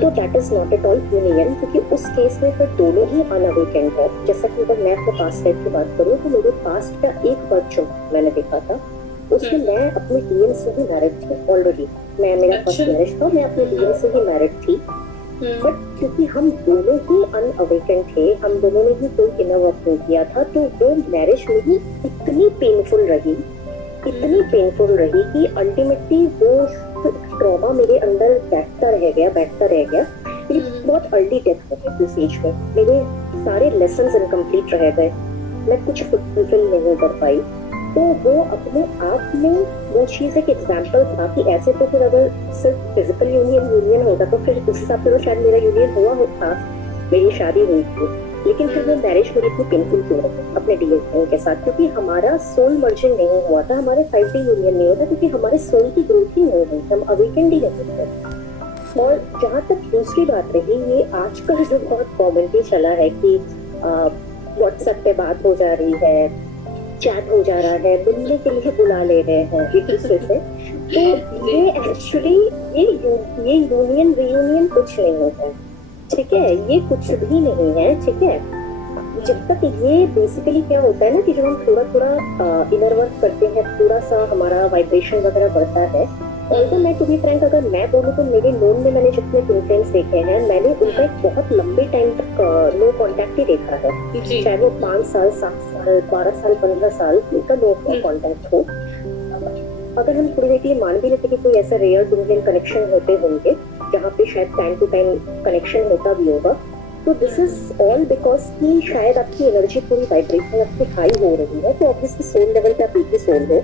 तो that is not at all union, क्योंकि उस केस में फिर दोनों ही अनअवेकेंड है। जैसा कि अगर मैं अपने पास्ट लाइफ की बात करूँ तो मेरे पास्ट का एक बर्थ जो मैंने देखा था, उसमें मैं अपने डीएम से ही मैरिड थी ऑलरेडी। मेरा फर्स्ट मैरिज था, मैं अपने डीएम से ही मैरिड थी। बट क्योंकि हम दोनों ही अनअवेकेंड थे, हम दोनों ने ही कोई इनर वर्क नहीं किया था, तो वो मैरिज मेरी इतनी पेनफुल रही कि अल्टीमेटली वो ट्रॉमा मेरे अंदर बैठता रह गया। मेरी बहुत अर्ली डेथ हो गई उस एज में, मेरे सारे लेसन्स इनकम्प्लीट रह गए, मैं कुछ फुलफिल नहीं कर पाई। तो वो अपने आप में वो चीज एक एग्जाम्पल था कि ऐसे तो फिर अगर सिर्फ फिजिकल यूनियन होता तो फिर उस हिसाब से तो शायद मेरा यूनियन हुआ था, मेरी शादी हुई थी। लेकिन फिर वो मैरिज मेरी इतनी पेनफुल क्यों रही अपने डीएनए के साथ, क्योंकि हमारा सोल मर्जिंग नहीं हुआ था, हमारे 5D यूनियन नहीं होता, क्योंकि हमारे सोल की ग्रोथ ही नहीं हुई, हम अवेकेंड ही नहीं थे। और जहाँ तक दूसरी बात रही, ये आजकल जो बहुत कॉमनली चला है कि व्हाट्सएप पे बात हो जा रही है, चैट हो जा रहा है, मिलने के लिए बुला ले रहे हैं एक दूसरे से, तो ये एक्चुअली ये यूनियन रियूनियन कुछ नहीं होता है, ठीक है, ये कुछ भी नहीं है, ठीक है। जब तक ये बेसिकली क्या होता है ना कि जब हम थोड़ा थोड़ा इनर वर्क करते हैं, थोड़ा सा हमारा वाइब्रेशन वगैरह बढ़ता है। और तो मैं टू बी फ्रैंक अगर मैं बोलूँ तो मेरे नोन में मैंने जितने ट्विन देखे हैं, मैंने उनका एक बहुत लंबे टाइम तक नो कॉन्टेक्ट ही देखा है, चाहे वो 5 साल 7 साल 12 साल 15 साल उनका नो कॉन्टेक्ट हो। अगर हम थोड़ी देर के लिए मान भी लेते कि कोई ऐसा रेयर ट्विन कनेक्शन होते होंगे जहाँ पे शायद टाइम टू टाइम कनेक्शन होता भी होगा, तो दिस इज ऑल बिकॉज कि शायद आपकी एनर्जी पूरी वाइब्रेशन आपकी हाई हो रही है, तो ऑब्वियसली सोल लेवल पे आप एक ही सोल हो,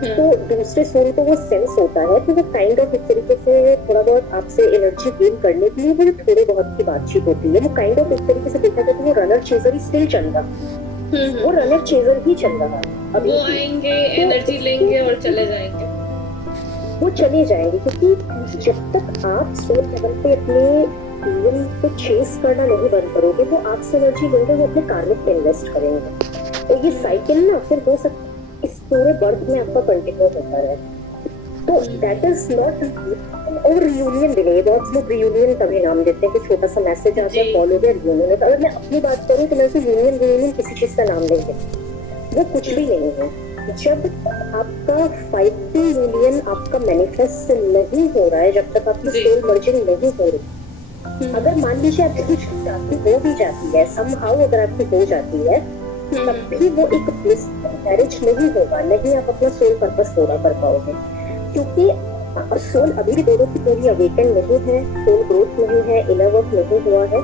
तो दूसरे सोल को वो सेंस होता है, तो वो काइंड ऑफ एक तरीके से थोड़ा बहुत आपसे एनर्जी गेन करने के लिए वो थोड़े बहुत की बातचीत होती है, वो काइंड ऑफ एक तरीके से देखा जाए तो वो रनर चेजर ही स्टिल चल रहा, वो रनर चेजर ही चल रहा है। अभी वो आएंगे, एनर्जी लेंगे और चले जाएंगे, वो चले जाएंगे, क्योंकि जब तक आप सोल लेवल पे अपने ड्रीम को चेस करना नहीं बंद करोगे, वो आपसे एनर्जी लेंगे, वो अपने कार्मिक पे इन्वेस्ट करेंगे, तो ये साइकिल ना फिर हो सकता है इस पूरे बर्थ में आपका कंटिन्यू होता रहे। तो दैट इज नॉट। और रियूनियन डिले, बहुत लोग रियूनियन तभी नाम देते हैं कि छोटा सा मैसेज आता है, कॉल हो गया, रियूनियन। अगर मैं अपनी बात करूँ तो मैं उसे यूनियन किसी चीज का नाम नहीं देती, वो कुछ भी नहीं है। जब आपका 5D यूनियन आपका मैनिफेस्ट नहीं हो रहा है, जब तक आपकी सोल मर्जिंग नहीं हो रही, अगर मान लीजिए आपकी कुछ आपकी हो भी जाती है समहाउ, अगर आपकी हो जाती है, तब भी वो एक मैरिज नहीं होगा, नहीं आप अपना सोल पर्पस पूरा कर पाओगे, क्योंकि सोल अभी भी दोनों की पूरी अवेकन नहीं है, सोल ग्रोथ नहीं है, इनर वर्क नहीं हुआ है,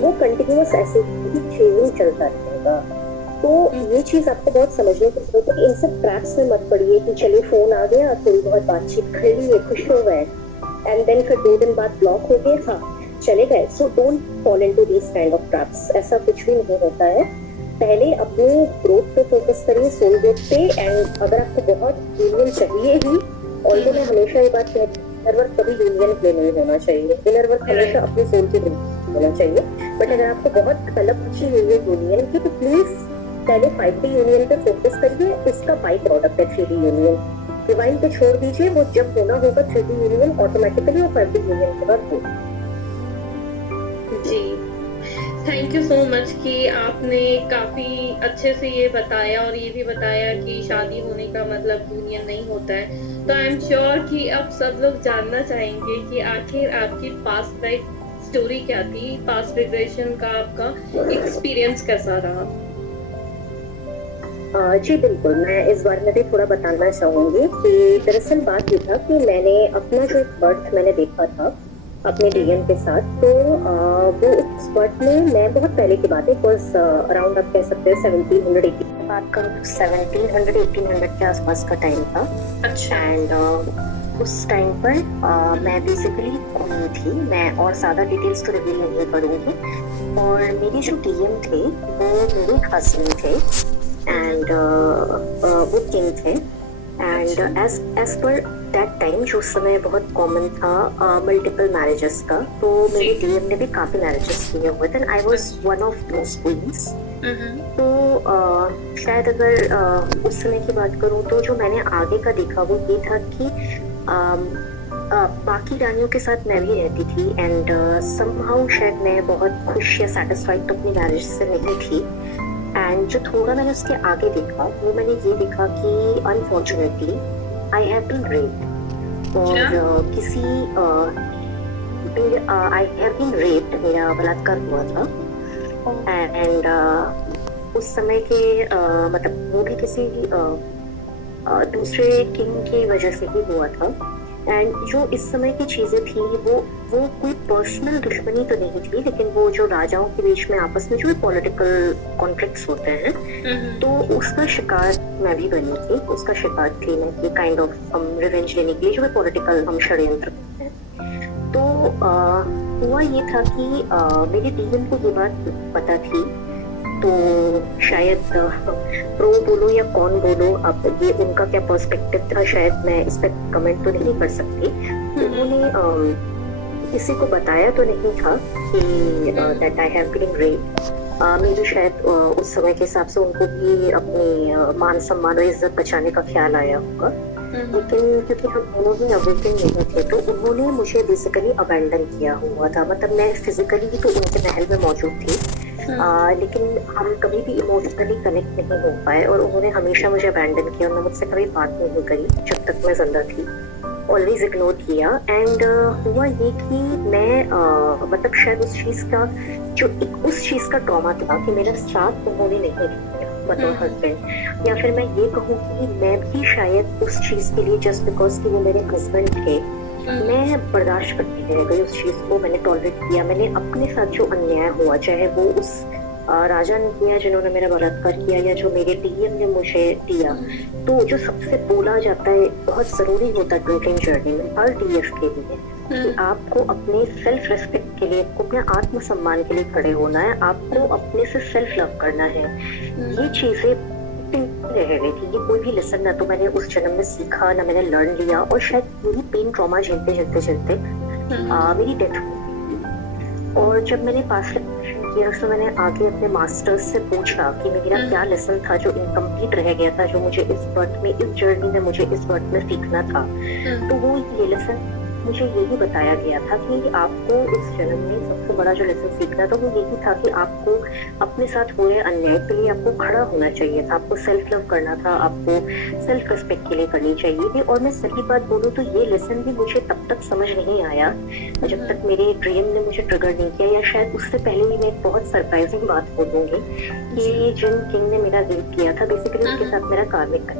वो कंटिन्यूअस ऐसे ही चेंजिंग चलता रहेगा। तो ये चीज आपको बहुत समझने की जरूरत है। इन सब ट्रैप्स में मत पड़िए कि चलिए फोन आ गया, थोड़ी बहुत बातचीत कर लिए, खुश हो गए, एंड देन फिर 2 दिन बाद ब्लॉक हो गए, हाँ चले गए। So don't fall into these kind of traps, ऐसा कुछ भी नहीं होता है। पहले अपने ग्रोथ पे फोकस करिए, सोल ग्रोथ पे, एंड अगर आपको बहुत यूनियन चाहिए ही, और मैं हमेशा ये बात कहती हूँ, इनर वर्क कभी यूनियन पे नहीं होना चाहिए, इनर वर्क हमेशा अपने सोल के होना चाहिए। बट अगर आपको बहुत तलब अच्छी हुई है यूनियन की, तो प्लीज पहले 5D यूनियन पे फोकस करिए, इसका बाई प्रोडक्ट है 3D यूनियन, डिवाइन पे छोड़ दीजिए, वो जब होना होगा 3D यूनियन ऑटोमेटिकली और 5D यूनियन के बाद होगा। जी, थैंक यू सो मच कि आपने काफी अच्छे से ये बताया, और ये भी बताया कि शादी होने का मतलब यूनियन नहीं होता है। तो आई एम श्योर कि अब सब लोग जानना चाहेंगे कि आखिर आपकी पास्ट लाइफ स्टोरी क्या थी, पास्ट रिग्रेशन का आपका एक्सपीरियंस कैसा रहा। जी बिल्कुल, मैं इस बारे में भी थोड़ा बताना चाहूंगी कि दरअसल बात ये था कि मैंने अपना जो बर्थ मैंने देखा था अपने डीएम के साथ, तो वो उस बर्थ में मैं बहुत पहले की बात है, बिकॉज अराउंड आप कह सकते हैं 1780 बात करूँ, 1700-1800 के आसपास का टाइम था। अच्छा। एंड उस टाइम पर मैं बेसिकली क्वीन थी, मैं और ज्यादा डिटेल्स तो रिवील नहीं करूंगी। और मेरे जो डीएम थे वो मेरे हस्बैंड थे, एंड वो किंग थे, and as per that time जो समय बहुत कॉमन था मल्टीपल मैरिजेस का, तो मेरे डीएम ने भी काफी मैरिजेस किए हुए थे, I was one of those queens. तो शायद अगर उस समय की बात करूं तो जो मैंने आगे का देखा वो ये था कि बाकी रानियों के साथ मैं भी रहती थी, एंड समहाउ शायद मैं बहुत खुश या सेटिस्फाइड तो अपनी मैरिज से नहीं थी। एंड जो थोड़ा मैंने उसके आगे देखा वो मैंने ये देखा कि unfortunately I have been raped, और किसी आई हैव बीन रेप्ड, मेरा बलात्कार हुआ था। एंड उस समय के मतलब वो भी किसी दूसरे किंग की वजह से ही हुआ था। एंड जो इस समय की चीजें थी वो कोई पर्सनल दुश्मनी तो नहीं थी, लेकिन वो जो राजाओं के बीच में आपस में जो पॉलिटिकल कॉन्फ्लिक्ट्स होते हैं, तो उसका शिकार मैं भी बनी थी, उसका शिकार थी मैं कि काइंड ऑफ हम रिवेंज लेने के लिए जो भी पॉलिटिकल हम षड्यंत्र करते हैं। तो हुआ ये था कि मेरी टीम को ये बात पता थी, तो शायद प्रो बोलो या कौन बोलो, अब ये उनका क्या पर्सपेक्टिव था शायद मैं इस पर कमेंट तो नहीं कर सकती। उन्होंने किसी को बताया तो नहीं था कि that I have been raped. मे भी शायद उस समय के हिसाब से उनको भी अपनी मान सम्मान और इज्जत बचाने का ख्याल आया होगा। लेकिन क्योंकि हम दोनों ही अवेकन नहीं थे, तो उन्होंने मुझे बेसिकली अबैंडन किया हुआ था। मतलब मैं फिजिकली तो उनके महल में मौजूद थी, लेकिन हम कभी भी इमोशनली कनेक्ट नहीं हो पाए, और उन्होंने हमेशा मुझे अबैंडन किया। उन्होंने मुझसे कभी बात नहीं करी जब तक मैं जिंदा थी, ऑलवेज इग्नोर किया। एंड हुआ ये कि मैं मतलब शायद उस चीज का जो उस चीज का ट्रॉमा था कि मेरा साथ उन्होंने नहीं दिया मतलब हस्बैंड, या फिर मैं ये कहूँ कि मैं भी शायद उस चीज के लिए जस्ट बिकॉज कि वो मेरे हस्बैंड थे, मैं बर्दाश्त करती रह गई उस चीज को। मैंने टॉलरेट किया। मैंने अपने साथ जो अन्याय हुआ, चाहे वो उस राजा ने किया जिन्होंने मेरा बलात्कार किया, या जो मेरे डीएम ने मुझे दिया, तो जो सबसे बोला जाता है बहुत जरूरी होता है ड्रिंकिंग जर्नी में हर डीएफ के लिए कि आपको अपने सेल्फ रेस्पेक्ट के लिए, आपको अपने आत्मसम्मान के लिए खड़े होना है, आपको अपने से सेल्फ लव करना है। ये चीजें रह गई थी। ये कोई भी लेसन ना तो मैंने उस जन्म में सीखा, ना मैंने लर्न लिया, और शायद यही पेन ट्रॉमा झेलते झेलते झेलते मेरी डेथ हुई। और जब मैंने पास किया तो मैंने आगे अपने मास्टर्स से पूछा कि मेरा क्या लेसन था जो इनकम्प्लीट रह गया था, जो मुझे इस बर्थ में, इस जर्नी में मुझे इस बर्थ में सीखना था। तो वो ये लेसन मुझे यही बताया गया था कि आपको इस जन्म में सबसे बड़ा जो लेसन सीखना था वो यही था कि आपको अपने साथ हुए अन्याय के लिए आपको खड़ा होना चाहिए था, आपको सेल्फ लव करना था, आपको सेल्फ रिस्पेक्ट के लिए करनी चाहिए थी। और मैं सही बात बोलूं तो ये लेसन भी मुझे तब तक समझ नहीं आया जब तक मेरे ड्रीम ने मुझे ट्रिगर नहीं किया, या शायद उससे पहले ही मैं एक बहुत सरप्राइजिंग बात बोलूंगी कि जिन किंग ने मेरा रेप किया था, बेसिकली उसके साथ मेरा कार्मिक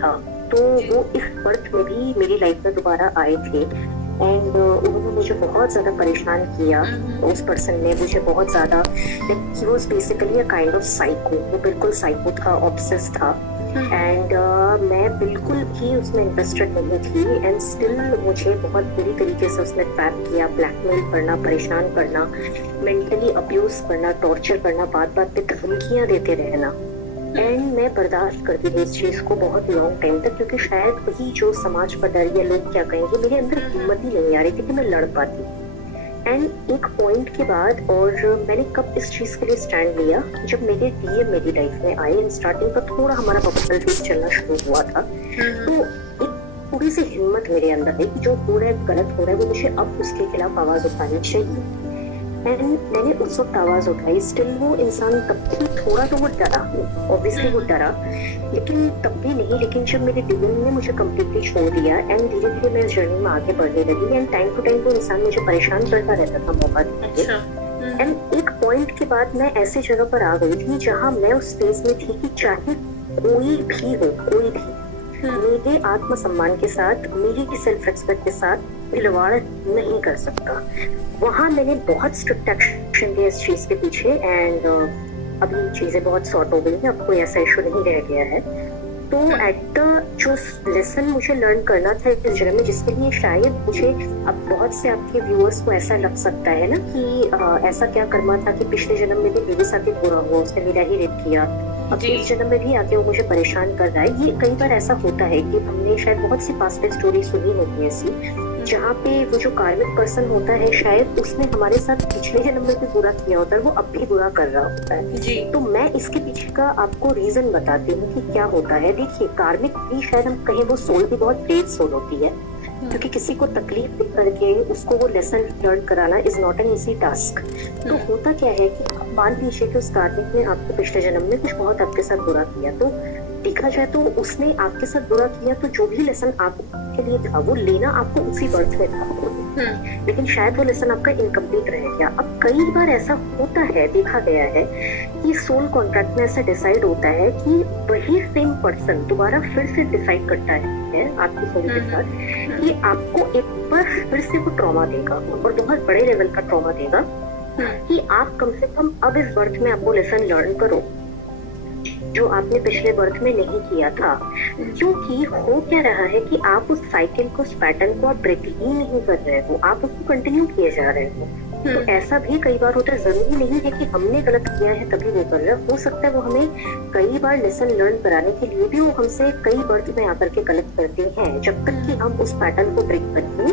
था। तो वो इस बर्थ में भी मेरी लाइफ में दोबारा आए थे, एंड उन्होंने मुझे बहुत ज्यादा परेशान किया। उस पर्सन ने मुझे बहुत ज्यादा, he was basically a kind of psycho. वो बिल्कुल साइको था, ऑब्सेस था, एंड मैं बिल्कुल भी उसमें इंटरेस्टेड नहीं थी। एंड स्टिल मुझे बहुत बुरी तरीके से उसने ट्रैप किया, ब्लैकमेल करना, परेशान करना, मेंटली अब्यूज करना, टॉर्चर करना, बात बात पे धमकियां देते रहना। एंड मैं बर्दाश्त करती थी इस चीज को बहुत लॉन्ग टाइम तक, क्योंकि शायद वही जो समाज का डर या लोग क्या कहेंगे, मेरे अंदर हिम्मत ही नहीं आ रही थी कि मैं लड़ पाती। एंड एक पॉइंट के बाद, और मैंने कब इस चीज के लिए स्टैंड लिया, जब मेरे डीएम मेरी लाइफ में आए। इन स्टार्टिंग का थोड़ा हमारा बबल फेज चलना शुरू हुआ था, तो एक थोड़ी सी हिम्मत मेरे अंदर है कि जो हो रहा है गलत हो रहा है, वो मुझे अब उसके खिलाफ आवाज उठानी चाहिए। एंड मैंने उस वक्त आवाज उठाई। स्टिल वो इंसान तब भी थोड़ा तो वो डरा, ऑब्वियसली वो डरा, लेकिन तब भी नहीं। लेकिन जब मेरे डीएम ने मुझे कम्प्लीटली छोड़ दिया, एंड धीरे धीरे मैं इस जर्नी में आगे बढ़ने लगी, एंड टाइम टू टाइम वो इंसान मुझे परेशान करता रहता था मौका देके। एंड एक पॉइंट के बाद मैं ऐसी जगह पर आ गई थी जहाँ मैं उस स्पेस में थी कि चाहे कोई भी हो, कोई भी मेरे आत्मसम्मान के साथ, मेरी सेल्फ रेस्पेक्ट के साथ खिलवाड़ नहीं कर सकता। वहां मैंने बहुत स्ट्रिक्ट एक्शन लिया इस चीज के पीछे, एंड अभी चीजें बहुत सॉर्ट हो गई हैं, अब कोई ऐसा इशू नहीं रह गया है। तो एट द जो लेसन मुझे लर्न करना था इस जन्म में, जिसके लिए शायद मुझे, अब बहुत से आपके व्यूअर्स को ऐसा लग सकता है ना कि ऐसा क्या कर्मा था कि पिछले जन्म में भी मेरे साथ ही बुरा हुआ, उसने मेरा ही रेप किया, अब इस जन्म में भी आके वो मुझे परेशान कर रहा है। ये कई बार ऐसा होता है कि हमने शायद बहुत सी पास्ट लाइफ स्टोरी सुनी होती है ऐसी, जहाँ पे वो जो कार्मिक पर्सन होता है शायद उसने हमारे साथ पिछले जन्म में भी बुरा किया होता है, वो अब भी बुरा कर रहा होता है जी। तो मैं इसके पीछे का आपको रीजन बताती हूँ कि क्या होता है। देखिए, कार्मिक भी शायद हम कहें वो सोल भी बहुत तेज सोल होती है, क्योंकि किसी को तकलीफ दे करके उसको वो लेसन लर्न कराना is not an easy task. तो होता क्या है कि मान लीजिए कि उस कार्मिक ने आपको पिछले जन्म में कुछ बहुत आपके साथ बुरा किया, तो देखा जाए तो उसने आपके साथ बुरा किया, तो जो भी लेसन आपके लिए था वो लेना आपको उसी बर्थ में था, लेकिन शायद वो लेसन आपका इनकम्प्लीट रह गया। अब कई बार ऐसा होता है, देखा गया है कि सोल कॉन्ट्रैक्ट में ऐसा डिसाइड होता है कि वही सेम पर्सन दोबारा फिर से डिसाइड करता है आपकी सोल के साथ कि आपको एक बार फिर से वो ट्रॉमा देगा, और बहुत बड़े लेवल का ट्रॉमा देगा कि आप कम से कम अब इस बर्थ में आपको लेसन लर्न करो जो आपने पिछले बर्थ में नहीं किया था। क्योंकि हो क्या रहा है कि आप उस साइकिल को, उस पैटर्न को आप ब्रेक ही नहीं कर रहे हो, आप उसको कंटिन्यू किए जा रहे हो। तो ऐसा भी कई बार होता है, जरूरी नहीं है कि हमने गलत किया है तभी वो कर रहा है। हो सकता है वो हमें कई बार लेसन लर्न कराने के लिए भी वो हमसे कई बर्थ में आकर के गलत करते हैं। जब तक कि हम उस पैटर्न को ब्रेक करके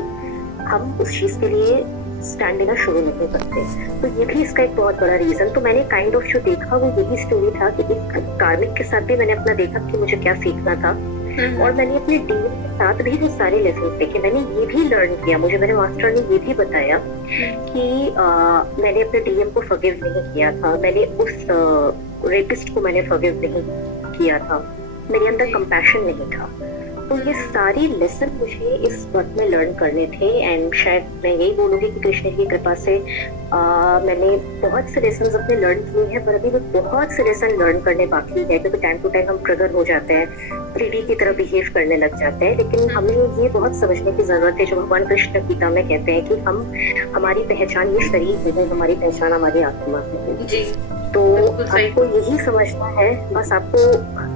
हम उस चीज के लिए स्टैंड लेना शुरू नहीं करते, तो ये भी इसका एक बहुत बड़ा रीजन। तो मैंने काइंड ऑफ जो देखा वो यही स्टोरी था कि एक कार्मिक के साथ भी मैंने अपना देखा कि मुझे क्या सीखना था, और मैंने अपने डीएम के साथ भी वो सारे लेसन देखे। मैंने ये भी लर्न किया, मुझे मेरे मास्टर ने ये भी बताया कि मैंने अपने डीएम को फॉरगिव नहीं किया था, मैंने उस रेपिस्ट को मैंने फॉरगिव नहीं किया था, मेरे अंदर कंपैशन नहीं था। तो ये सारी लेसन मुझे इस वक्त में लर्न करने थे। एंड शायद मैं यही बोलूंगी कि कृष्ण की कृपा से मैंने बहुत से लेसन अपने लर्न किए हैं, पर अभी भी बहुत से लेसन लर्न करने बाकी है, क्योंकि टाइम टू टाइम हम ट्रिगर हो जाते हैं, 3D की तरह बिहेव करने लग जाते हैं। लेकिन हमें ये बहुत समझने की जरूरत है, जो भगवान कृष्ण गीता में कहते हैं कि हमारी पहचान ये शरीर नहीं है, हमारी पहचान हमारी आत्मा है। तो आपको यही समझना है, बस आपको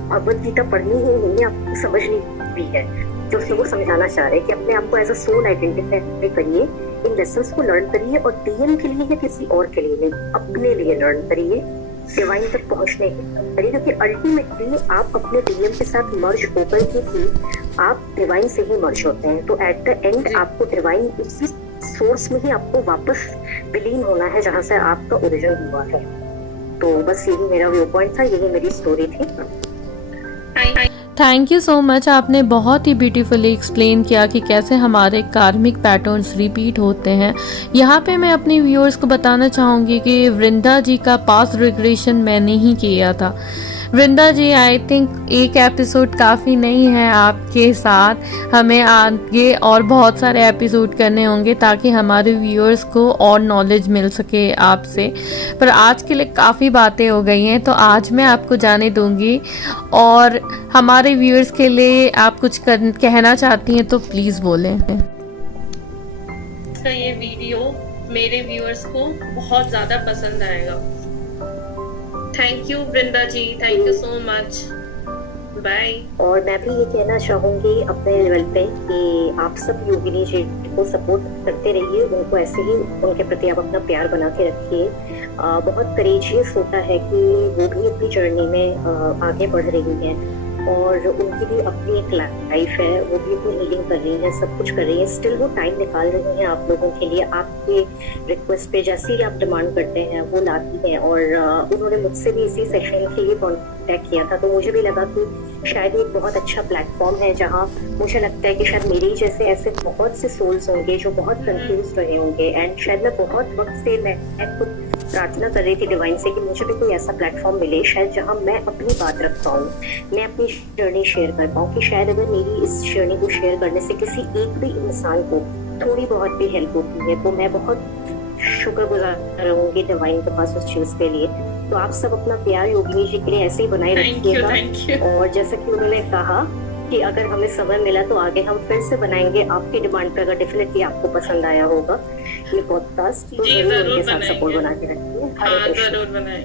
भगवद गीता पढ़नी ही नहीं है, आपको समझनी भी है। जो वो समझाना चाह रहे हैं कि अपने आप को एज अ सोल आइडेंटिफाई करिए, इन लेसन्स को लर्न करिए, और डीएम के लिए या किसी और के लिए नहीं, अपने लिए लर्न करिए, डिवाइन तक पहुंचने के करिए, क्योंकि अल्टीमेटली आप अपने डीएम के साथ मर्ज होकर के ही आप डिवाइन से ही मर्ज होते हैं। तो एट द एंड आपको डिवाइन उसी सोर्स में ही आपको वापस विलीन होना है जहाँ से आपका ओरिजिन हुआ है। तो बस यही मेरा व्यू पॉइंट था, यही मेरी स्टोरी थी। Thank you so much. आपने बहुत ही ब्यूटीफुली एक्सप्लेन किया कि कैसे हमारे कार्मिक पैटर्न्स रिपीट होते हैं। यहाँ पे मैं अपने व्यूअर्स को बताना चाहूँगी कि वृंदा जी का पास्ट रिग्रेशन मैंने ही किया था। वृंदा जी, आई थिंक एक एपिसोड काफ़ी नहीं है आपके साथ, हमें आगे और बहुत सारे एपिसोड करने होंगे ताकि हमारे व्यूअर्स को और नॉलेज मिल सके आपसे। पर आज के लिए काफ़ी बातें हो गई हैं, तो आज मैं आपको जाने दूंगी, और हमारे व्यूअर्स के लिए आप कुछ कहना चाहती हैं तो प्लीज़ बोलें। ये वीडियो मेरे व्यूअर्स को बहुत ज़्यादा पसंद आएगा। Thank you Vrinda ji, thank you so much, bye. और मैं भी ये कहना चाहूंगी अपने लेवल पे कि आप सब योगिनी जी को सपोर्ट करते रहिए, उनको ऐसे ही उनके प्रति आप अपना प्यार बना के रखिए। बहुत करेजियस होता है कि वो भी अपनी जर्नी में आगे बढ़ रही हैं, और उनकी भी अपनी एक लाइफ है, वो भी अपनी हीलिंग कर रही है, सब कुछ कर रही है, स्टिल वो टाइम निकाल रही है आप लोगों के लिए। आपके रिक्वेस्ट पे जैसे ही आप डिमांड करते हैं वो लाती है, और उन्होंने मुझसे भी इसी सेशन के लिए कॉन्टेक्ट किया था। तो मुझे भी लगा कि शायद एक बहुत अच्छा प्लेटफॉर्म है, जहाँ मुझे लगता है कि शायद मेरे जैसे ऐसे बहुत से सोल्स होंगे जो बहुत कंफ्यूज रहे होंगे। एंड शायद मैं बहुत वक्त से मैं खुद प्रार्थना कर रही थी डिवाइन से कि मुझे भी कोई ऐसा प्लेटफॉर्म मिले शायद जहाँ मैं अपनी बात रख पाऊँ, मैं अपनी जर्नी शेयर कर पाऊँ, कि शायद अगर मेरी इस जर्नी को शेयर करने से किसी एक भी इंसान को थोड़ी बहुत भी हेल्प होती है, तो मैं बहुत शुक्रगुजार रहूंगी डिवाइन के पास उस चीज के लिए। तो आप सब अपना प्यार योगिनी जी के लिए ऐसे ही बनाए रखिएगा, और जैसा कि उन्होंने कहा कि अगर हमें समय मिला तो आगे हम फिर से बनाएंगे आपकी डिमांड पर, अगर डेफिनेटली आपको पसंद आया होगा ये पॉडकास्ट, तो जरूर उनके साथ सपोर्ट बना के रखिए। जरूर बनाएं।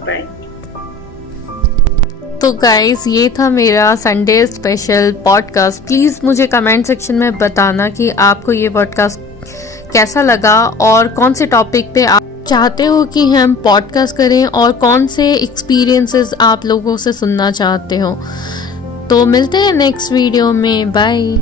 बाय। तो गाइस, ये था मेरा संडे स्पेशल पॉडकास्ट। प्लीज़ मुझे कमेंट सेक्शन में बताना कि आपको ये पॉडकास्ट कैसा लगा, और कौन से टॉपिक पे आप चाहते हो कि हम पॉडकास्ट करें, और कौन से एक्सपीरियंसेस आप लोगों से सुनना चाहते हो। तो मिलते हैं नेक्स्ट वीडियो में, बाय।